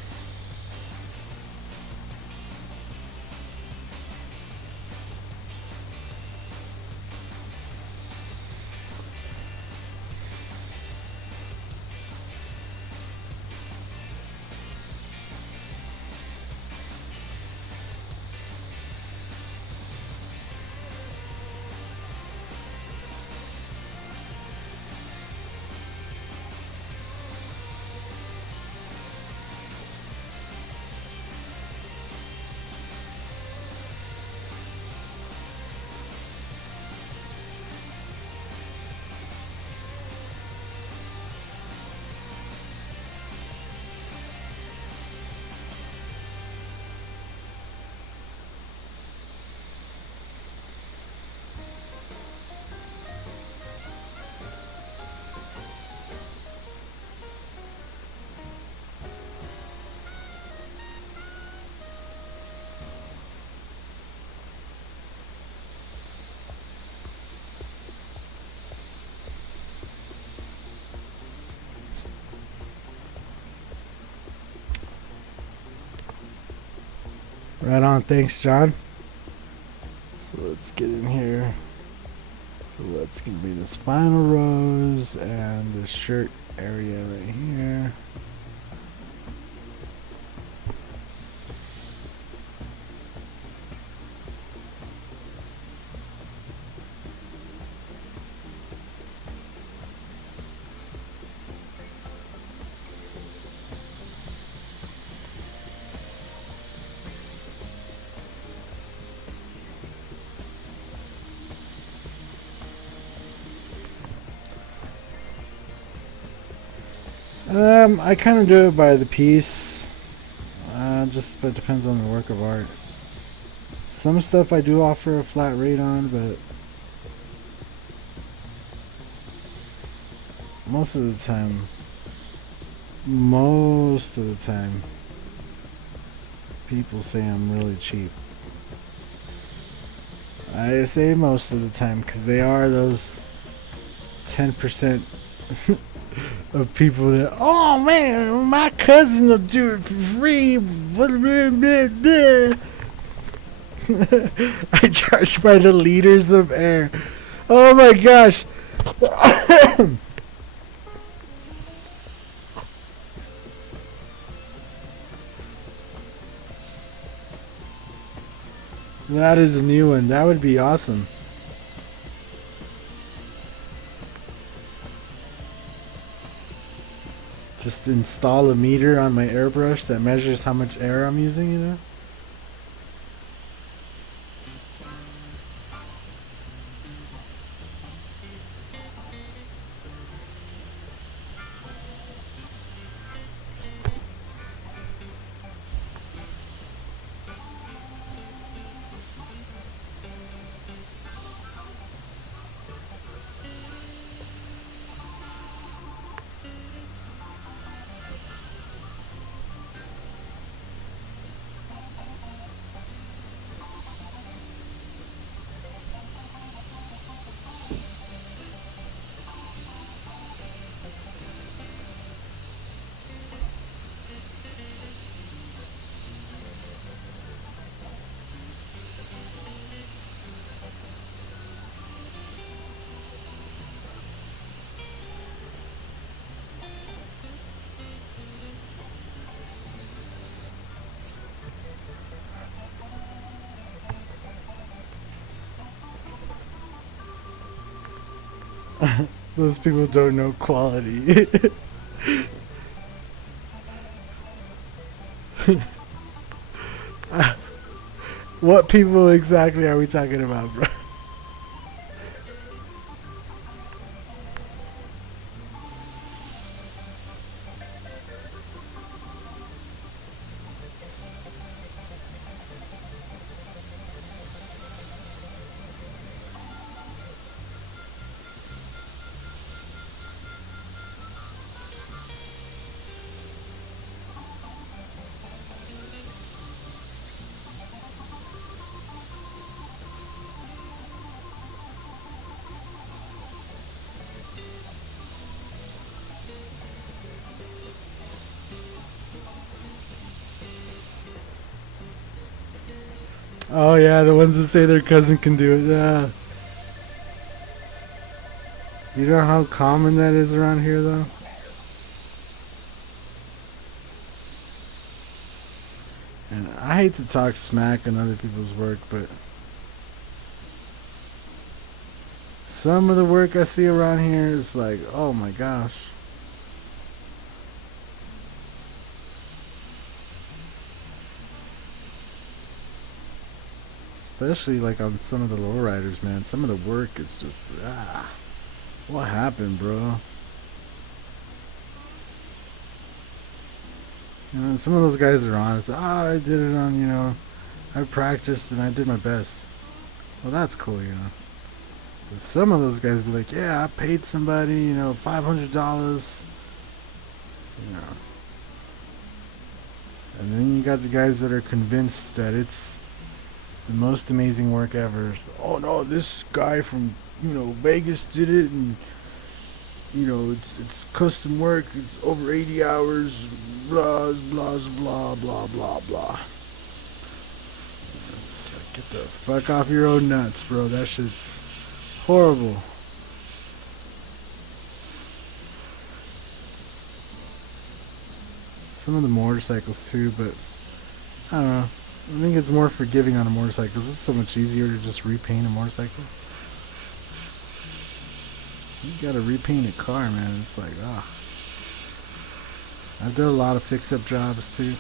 Right on. Thanks, John. So let's get in here. So what's going to be this final rose and the shirt area right here. I kind of do it by the piece. Just but it depends on the work of art. Some stuff I do offer a flat rate on, but most of the time, people say I'm really cheap. I say most of the time because they are those 10% of people that, oh man, my cousin will do it for free. I charge by the liters of air. Oh my gosh. That is a new one. That would be awesome. Just install a meter on my airbrush that measures how much air I'm using, you know? Those people don't know quality. What people exactly are we talking about, bro? Oh yeah, the ones that say their cousin can do it. Yeah. You know how common that is around here, though? And I hate to talk smack on other people's work, but some of the work I see around here is like, oh my gosh. Especially like on some of the lowriders, man. Some of the work is just, what happened, bro? You know, some of those guys are honest. I did it on, I practiced and I did my best. Well, that's cool, you know. But some of those guys be like, yeah, I paid somebody, $500, And then you got the guys that are convinced that it's the most amazing work ever. Oh no, this guy from Vegas did it, and it's custom work. It's over 80 hours. Blah blah blah blah blah blah. Get the fuck off your own nuts, bro. That shit's horrible. Some of the motorcycles too, but I don't know. I think it's more forgiving on a motorcycle because it's so much easier to just repaint a motorcycle. You gotta repaint a car, man. It's like, ah. I've done a lot of fix-up jobs too.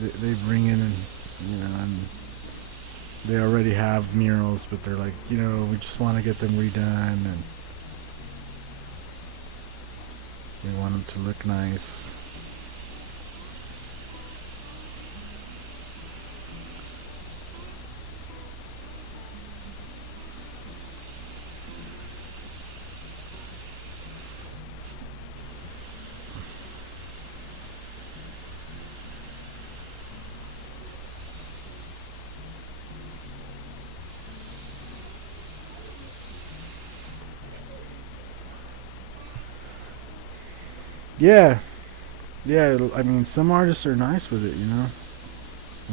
They bring in and, and they already have murals, but they're like, we just want to get them redone and we want them to look nice. Yeah, I mean, some artists are nice with it,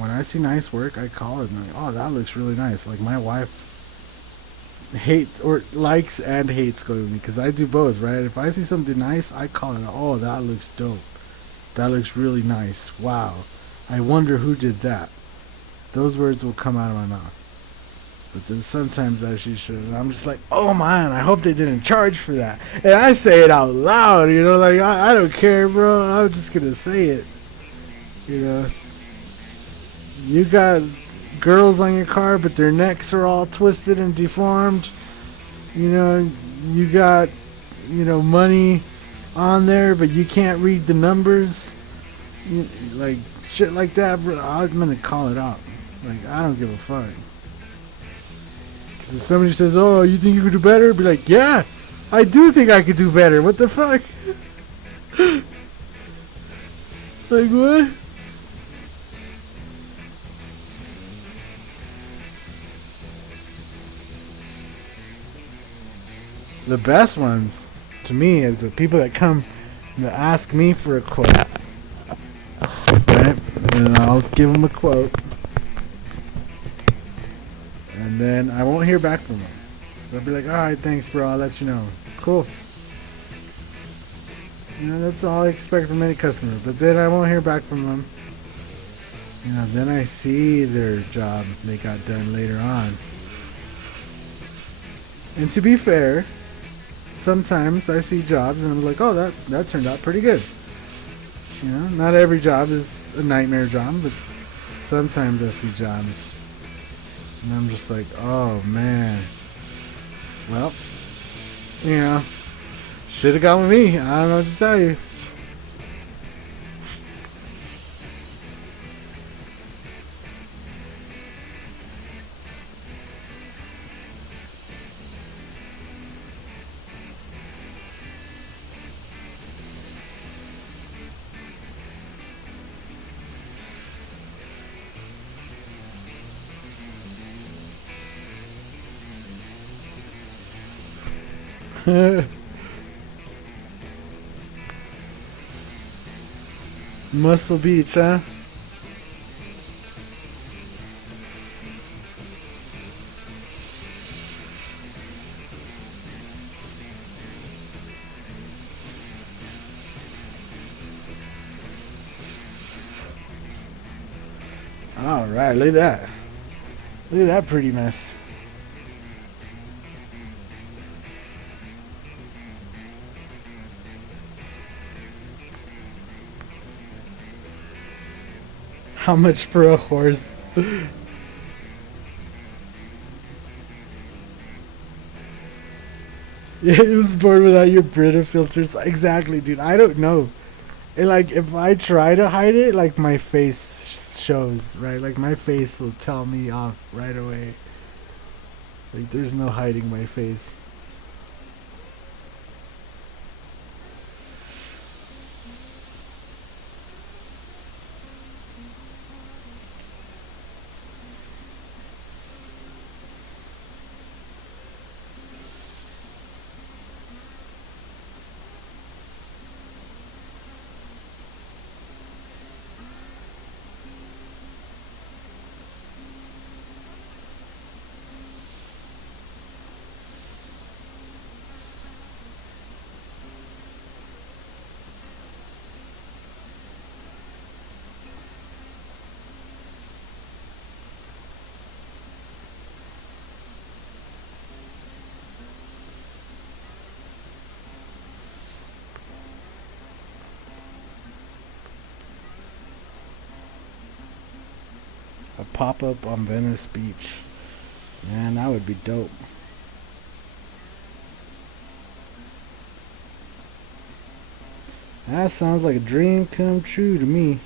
When I see nice work, I call it and I'm like, oh, that looks really nice. Like my wife likes and hates going with me because I do both, right? If I see something nice, I call it, oh, that looks dope. That looks really nice. Wow. I wonder who did that. Those words will come out of my mouth. But then sometimes I see shit and I'm just like, oh man, I hope they didn't charge for that. And I say it out loud, like I don't care, bro. I'm just gonna say it. You got girls on your car, but their necks are all twisted and deformed. You got, money on there, but you can't read the numbers. Like shit like that, bro. I'm gonna call it out. Like I don't give a fuck. If somebody says, oh, you think you could do better? Be like, yeah, I do think I could do better. What the fuck? Like, what? The best ones, to me, is the people that come and ask me for a quote. Right? And I'll give them a quote. And then I won't hear back from them. They'll be like, alright, thanks, bro. I'll let you know. Cool. That's all I expect from any customer. But then I won't hear back from them. Then I see their job they got done later on. And to be fair, sometimes I see jobs and I'm like, oh, that turned out pretty good. Not every job is a nightmare job, but sometimes I see jobs and I'm just like, oh man. Well, should have gone with me. I don't know what to tell you. Muscle Beach, huh? Alright, look at that. Look at that pretty mess. How much for a horse? Yeah, it was born without your Brita filters. Exactly, dude. I don't know. And like, if I try to hide it, like my face shows, right? Like my face will tell me off right away. Like there's no hiding my face. A pop-up on Venice Beach. Man, that would be dope. That sounds like a dream come true to me.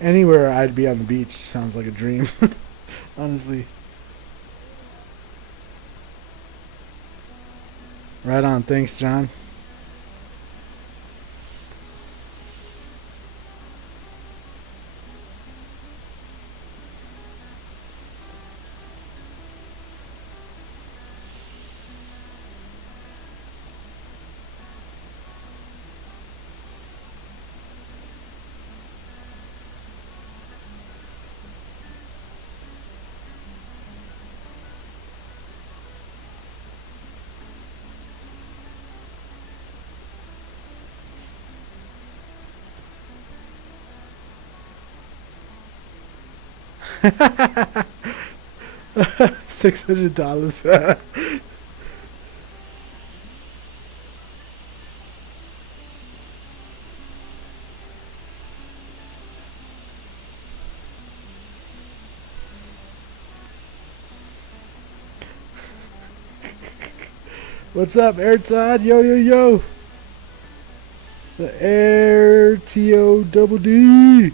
Anywhere I'd be on the beach sounds like a dream. Honestly. Right on. Thanks, John. $600. What's up, AirTod? Yo, yo, yo. The Air TO double D.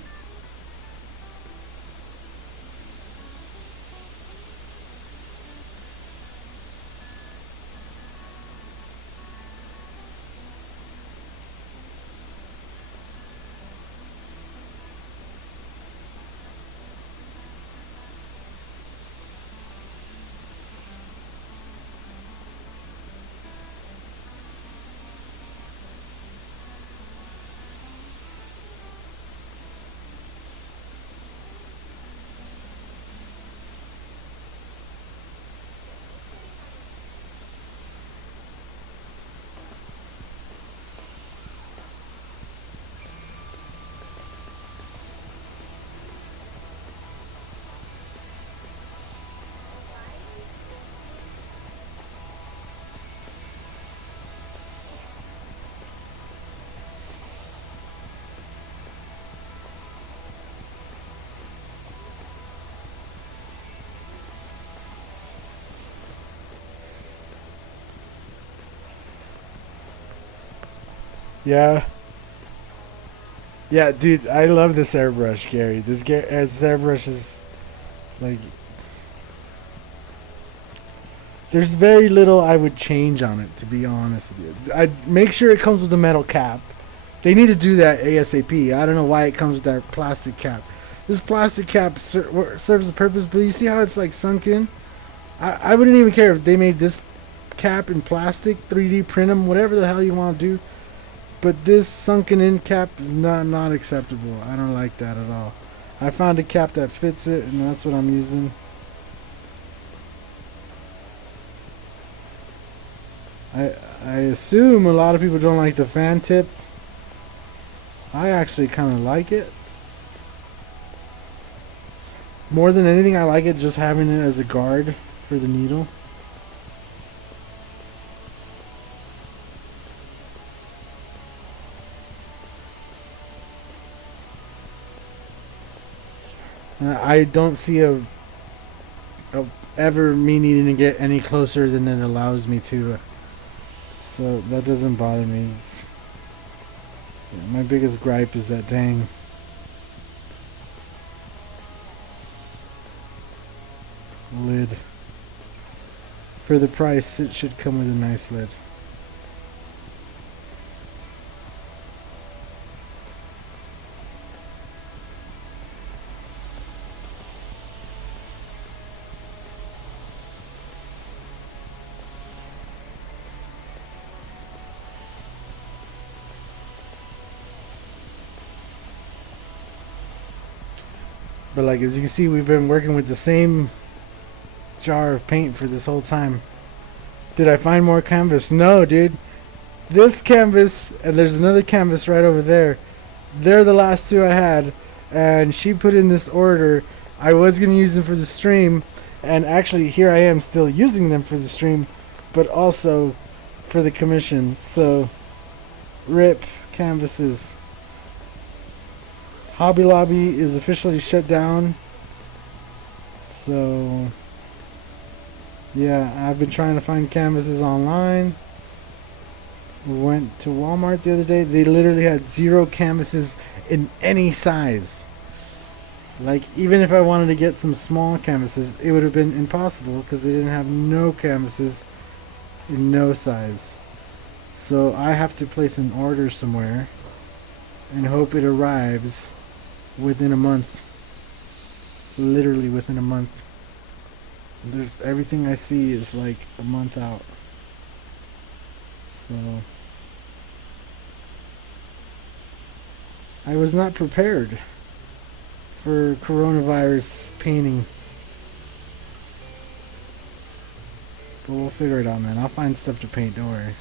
Yeah. Yeah, dude, I love this airbrush, Gary. This airbrush is like, there's very little I would change on it, to be honest with you. I'd make sure it comes with a metal cap. They need to do that ASAP. I don't know why it comes with that plastic cap. This plastic cap serves a purpose, but you see how it's like sunk in? I wouldn't even care if they made this cap in plastic, 3D print them, whatever the hell you want to do. But this sunken in cap is not acceptable. I don't like that at all. I found a cap that fits it, and that's what I'm using. I assume a lot of people don't like the fan tip. I actually kind of like it. More than anything, I like it just having it as a guard for the needle. I don't see ever me needing to get any closer than it allows me to. So that doesn't bother me. My biggest gripe is that dang lid. For the price, it should come with a nice lid. But like as you can see, we've been working with the same jar of paint for this whole time. Did I find more canvas? No, dude. This canvas and there's another canvas right over there. They're the last two I had, and she put in this order. I was gonna use them for the stream, and actually here I am still using them for the stream, but also for the commission. So, rip canvases. Hobby Lobby is officially shut down. So, yeah, I've been trying to find canvases online. We went to Walmart the other day. They literally had 0 canvases in any size. Like, even if I wanted to get some small canvases, it would have been impossible because they didn't have no canvases in no size. So I have to place an order somewhere and hope it arrives within a month. Literally within a month. There's everything I see is like a month out. So I was not prepared for coronavirus painting. But we'll figure it out, man. I'll find stuff to paint, don't worry.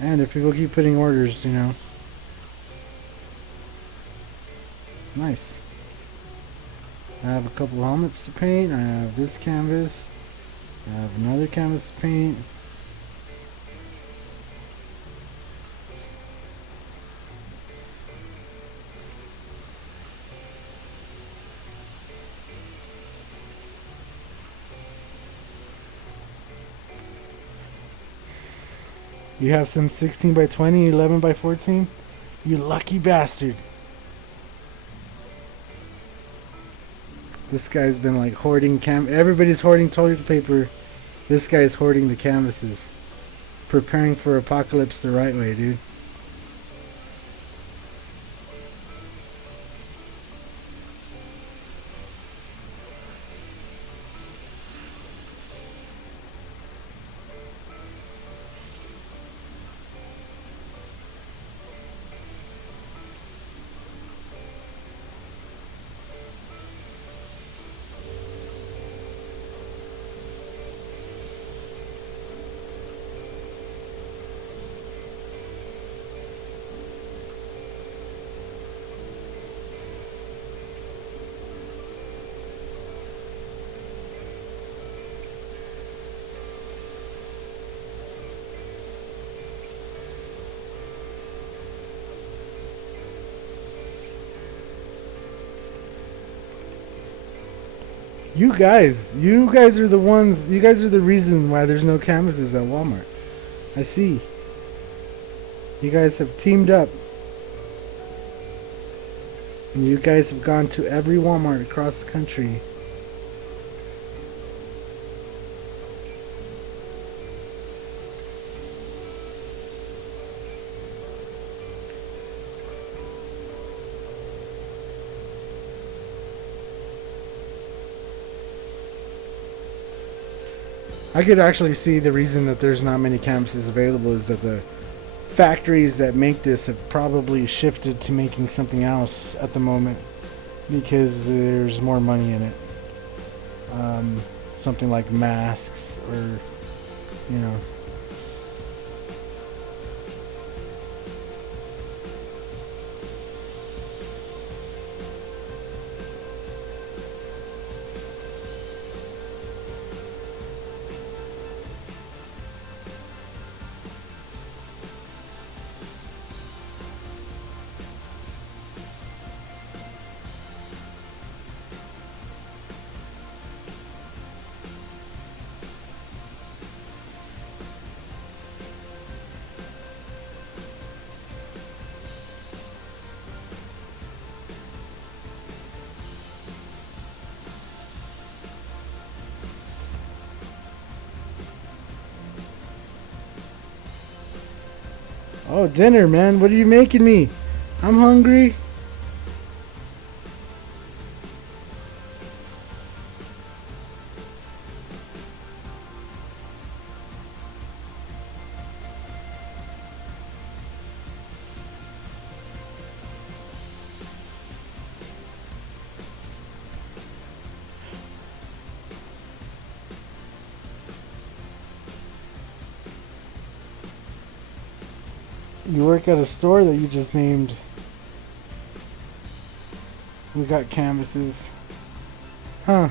And if people keep putting orders, you know, it's nice. I have a couple helmets to paint. I have this canvas. I have another canvas to paint. You have some 16 by 20, 11 by 14? You lucky bastard. This guy's been like hoarding everybody's hoarding toilet paper. This guy's hoarding the canvases. Preparing for apocalypse the right way, dude. You guys are the ones, you guys are the reason why there's no canvases at Walmart. I see. You guys have teamed up. And you guys have gone to every Walmart across the country. I could actually see the reason that there's not many canvases available is that the factories that make this have probably shifted to making something else at the moment because there's more money in it. Something like masks or, you know. Oh, dinner, man. What are you making me? I'm hungry. You work at a store that you just named. We got canvases. Huh.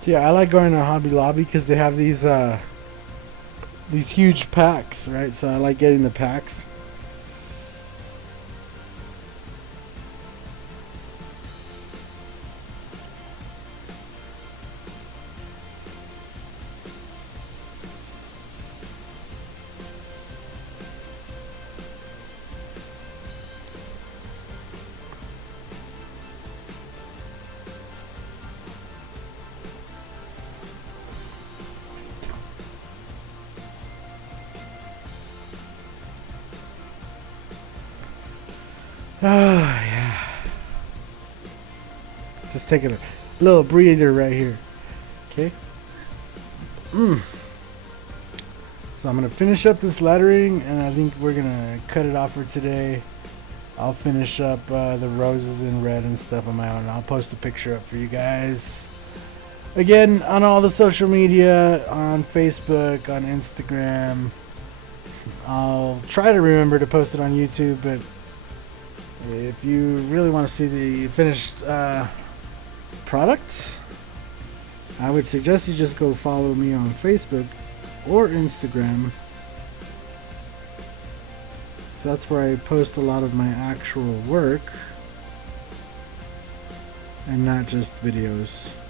So yeah, I like going to Hobby Lobby because they have these huge packs, right? So I like getting the packs. Oh, yeah. Just taking a little breather right here. Okay. So I'm going to finish up this lettering, and I think we're going to cut it off for today. I'll finish up the roses in red and stuff on my own. I'll post a picture up for you guys. Again, on all the social media, on Facebook, on Instagram. I'll try to remember to post it on YouTube, but if you really want to see the finished product, I would suggest you just go follow me on Facebook or Instagram. So that's where I post a lot of my actual work and not just videos.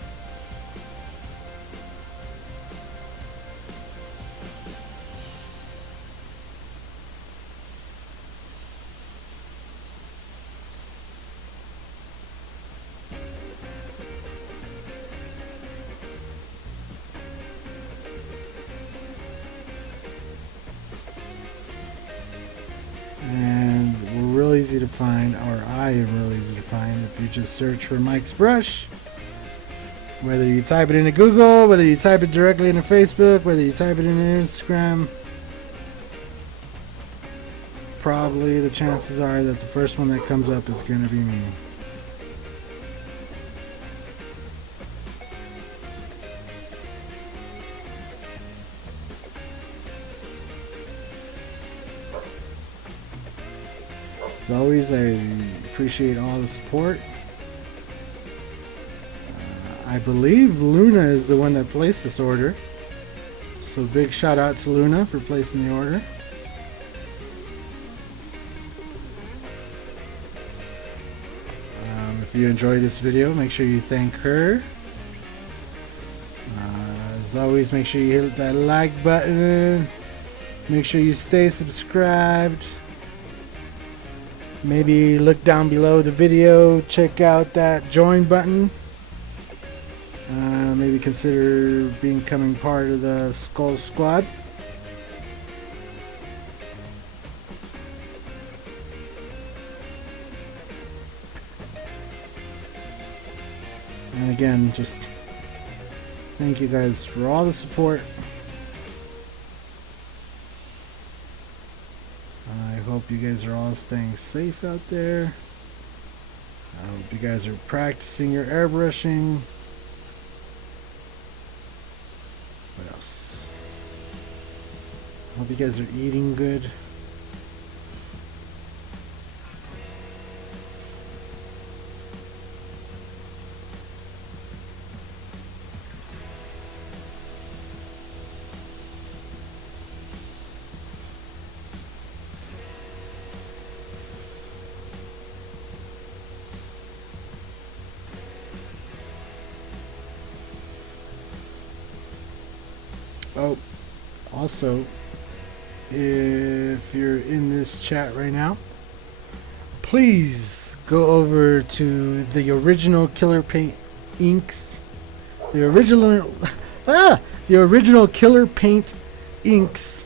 And we're real easy to find, or I am real easy to find, if you just search for Mike's Brush. Whether you type it into Google, whether you type it directly into Facebook, whether you type it into Instagram, probably the chances are that the first one that comes up is going to be me. As always, I appreciate all the support. I believe Luna is the one that placed this order. So big shout out to Luna for placing the order. If you enjoyed this video, make sure you thank her. As always, make sure you hit that like button. Make sure you stay subscribed. Maybe look down below the video, check out that join button. Maybe consider becoming part of the Skull Squad. And again, just thank you guys for all the support. I hope you guys are all staying safe out there. I hope you guys are practicing your airbrushing. What else? I hope you guys are eating good. Oh, also, if you're in this chat right now, please go over to the original Killer Paint Inks. The original, the original Killer Paint Inks.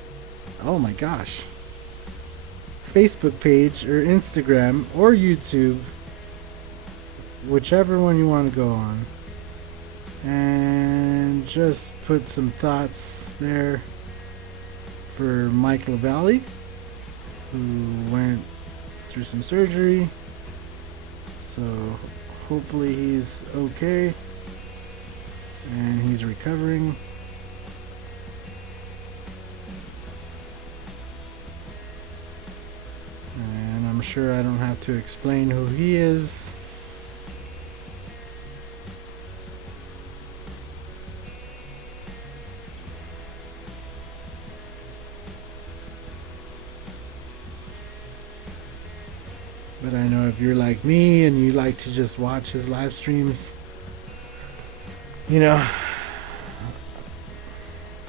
Oh my gosh. Facebook page or Instagram or YouTube, whichever one you want to go on. And just put some thoughts there for Mike LaValle, who went through some surgery. So hopefully he's okay and he's recovering. And I'm sure I don't have to explain who he is. But I know if you're like me and you like to just watch his live streams, you know,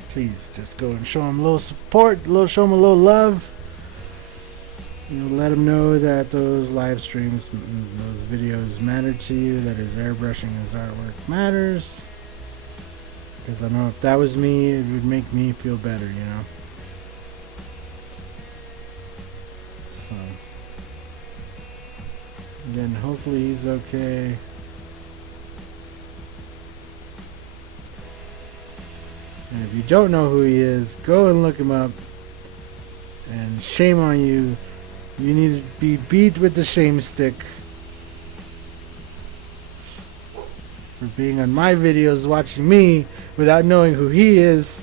please just go and show him a little support, show him a little love. You know, let him know that those live streams, those videos matter to you, that his airbrushing, his artwork matters. Because I know if that was me, it would make me feel better, you know. So, again, hopefully he's okay. And if you don't know who he is, go and look him up. And shame on you. You need to be beat with the shame stick for being on my videos watching me without knowing who he is.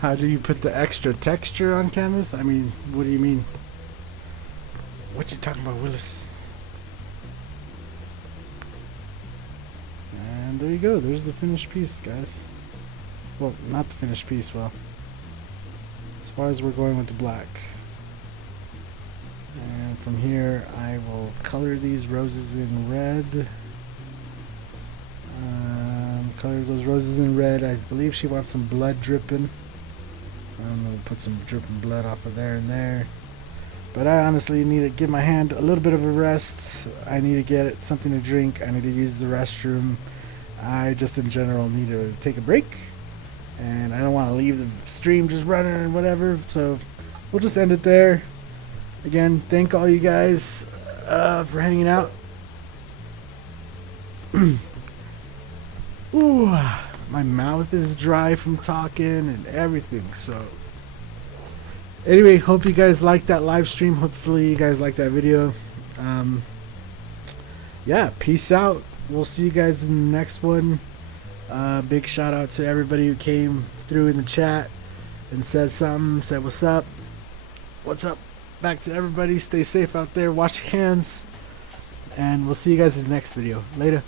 How do you put the extra texture on canvas? I mean, what do you mean? What you talking about, Willis? And there you go. There's the finished piece, guys. Well, not the finished piece. Well, as far as we're going with the black. And from here, I will color these roses in red. Color those roses in red. I believe she wants some blood dripping. I don't know, put some dripping blood off of there and there. But I honestly need to give my hand a little bit of a rest. I need to get something to drink. I need to use the restroom. I just in general need to take a break. And I don't want to leave the stream just running and whatever. So we'll just end it there. Again, thank all you guys for hanging out. Ooh. My mouth is dry from talking and everything. So anyway, hope you guys liked that live stream. Hopefully you guys liked that video. Yeah, peace out. We'll see you guys in the next one. Big shout out to everybody who came through in the chat and said something, said what's up. What's up back to everybody. Stay safe out there. Wash your hands. And we'll see you guys in the next video. Later.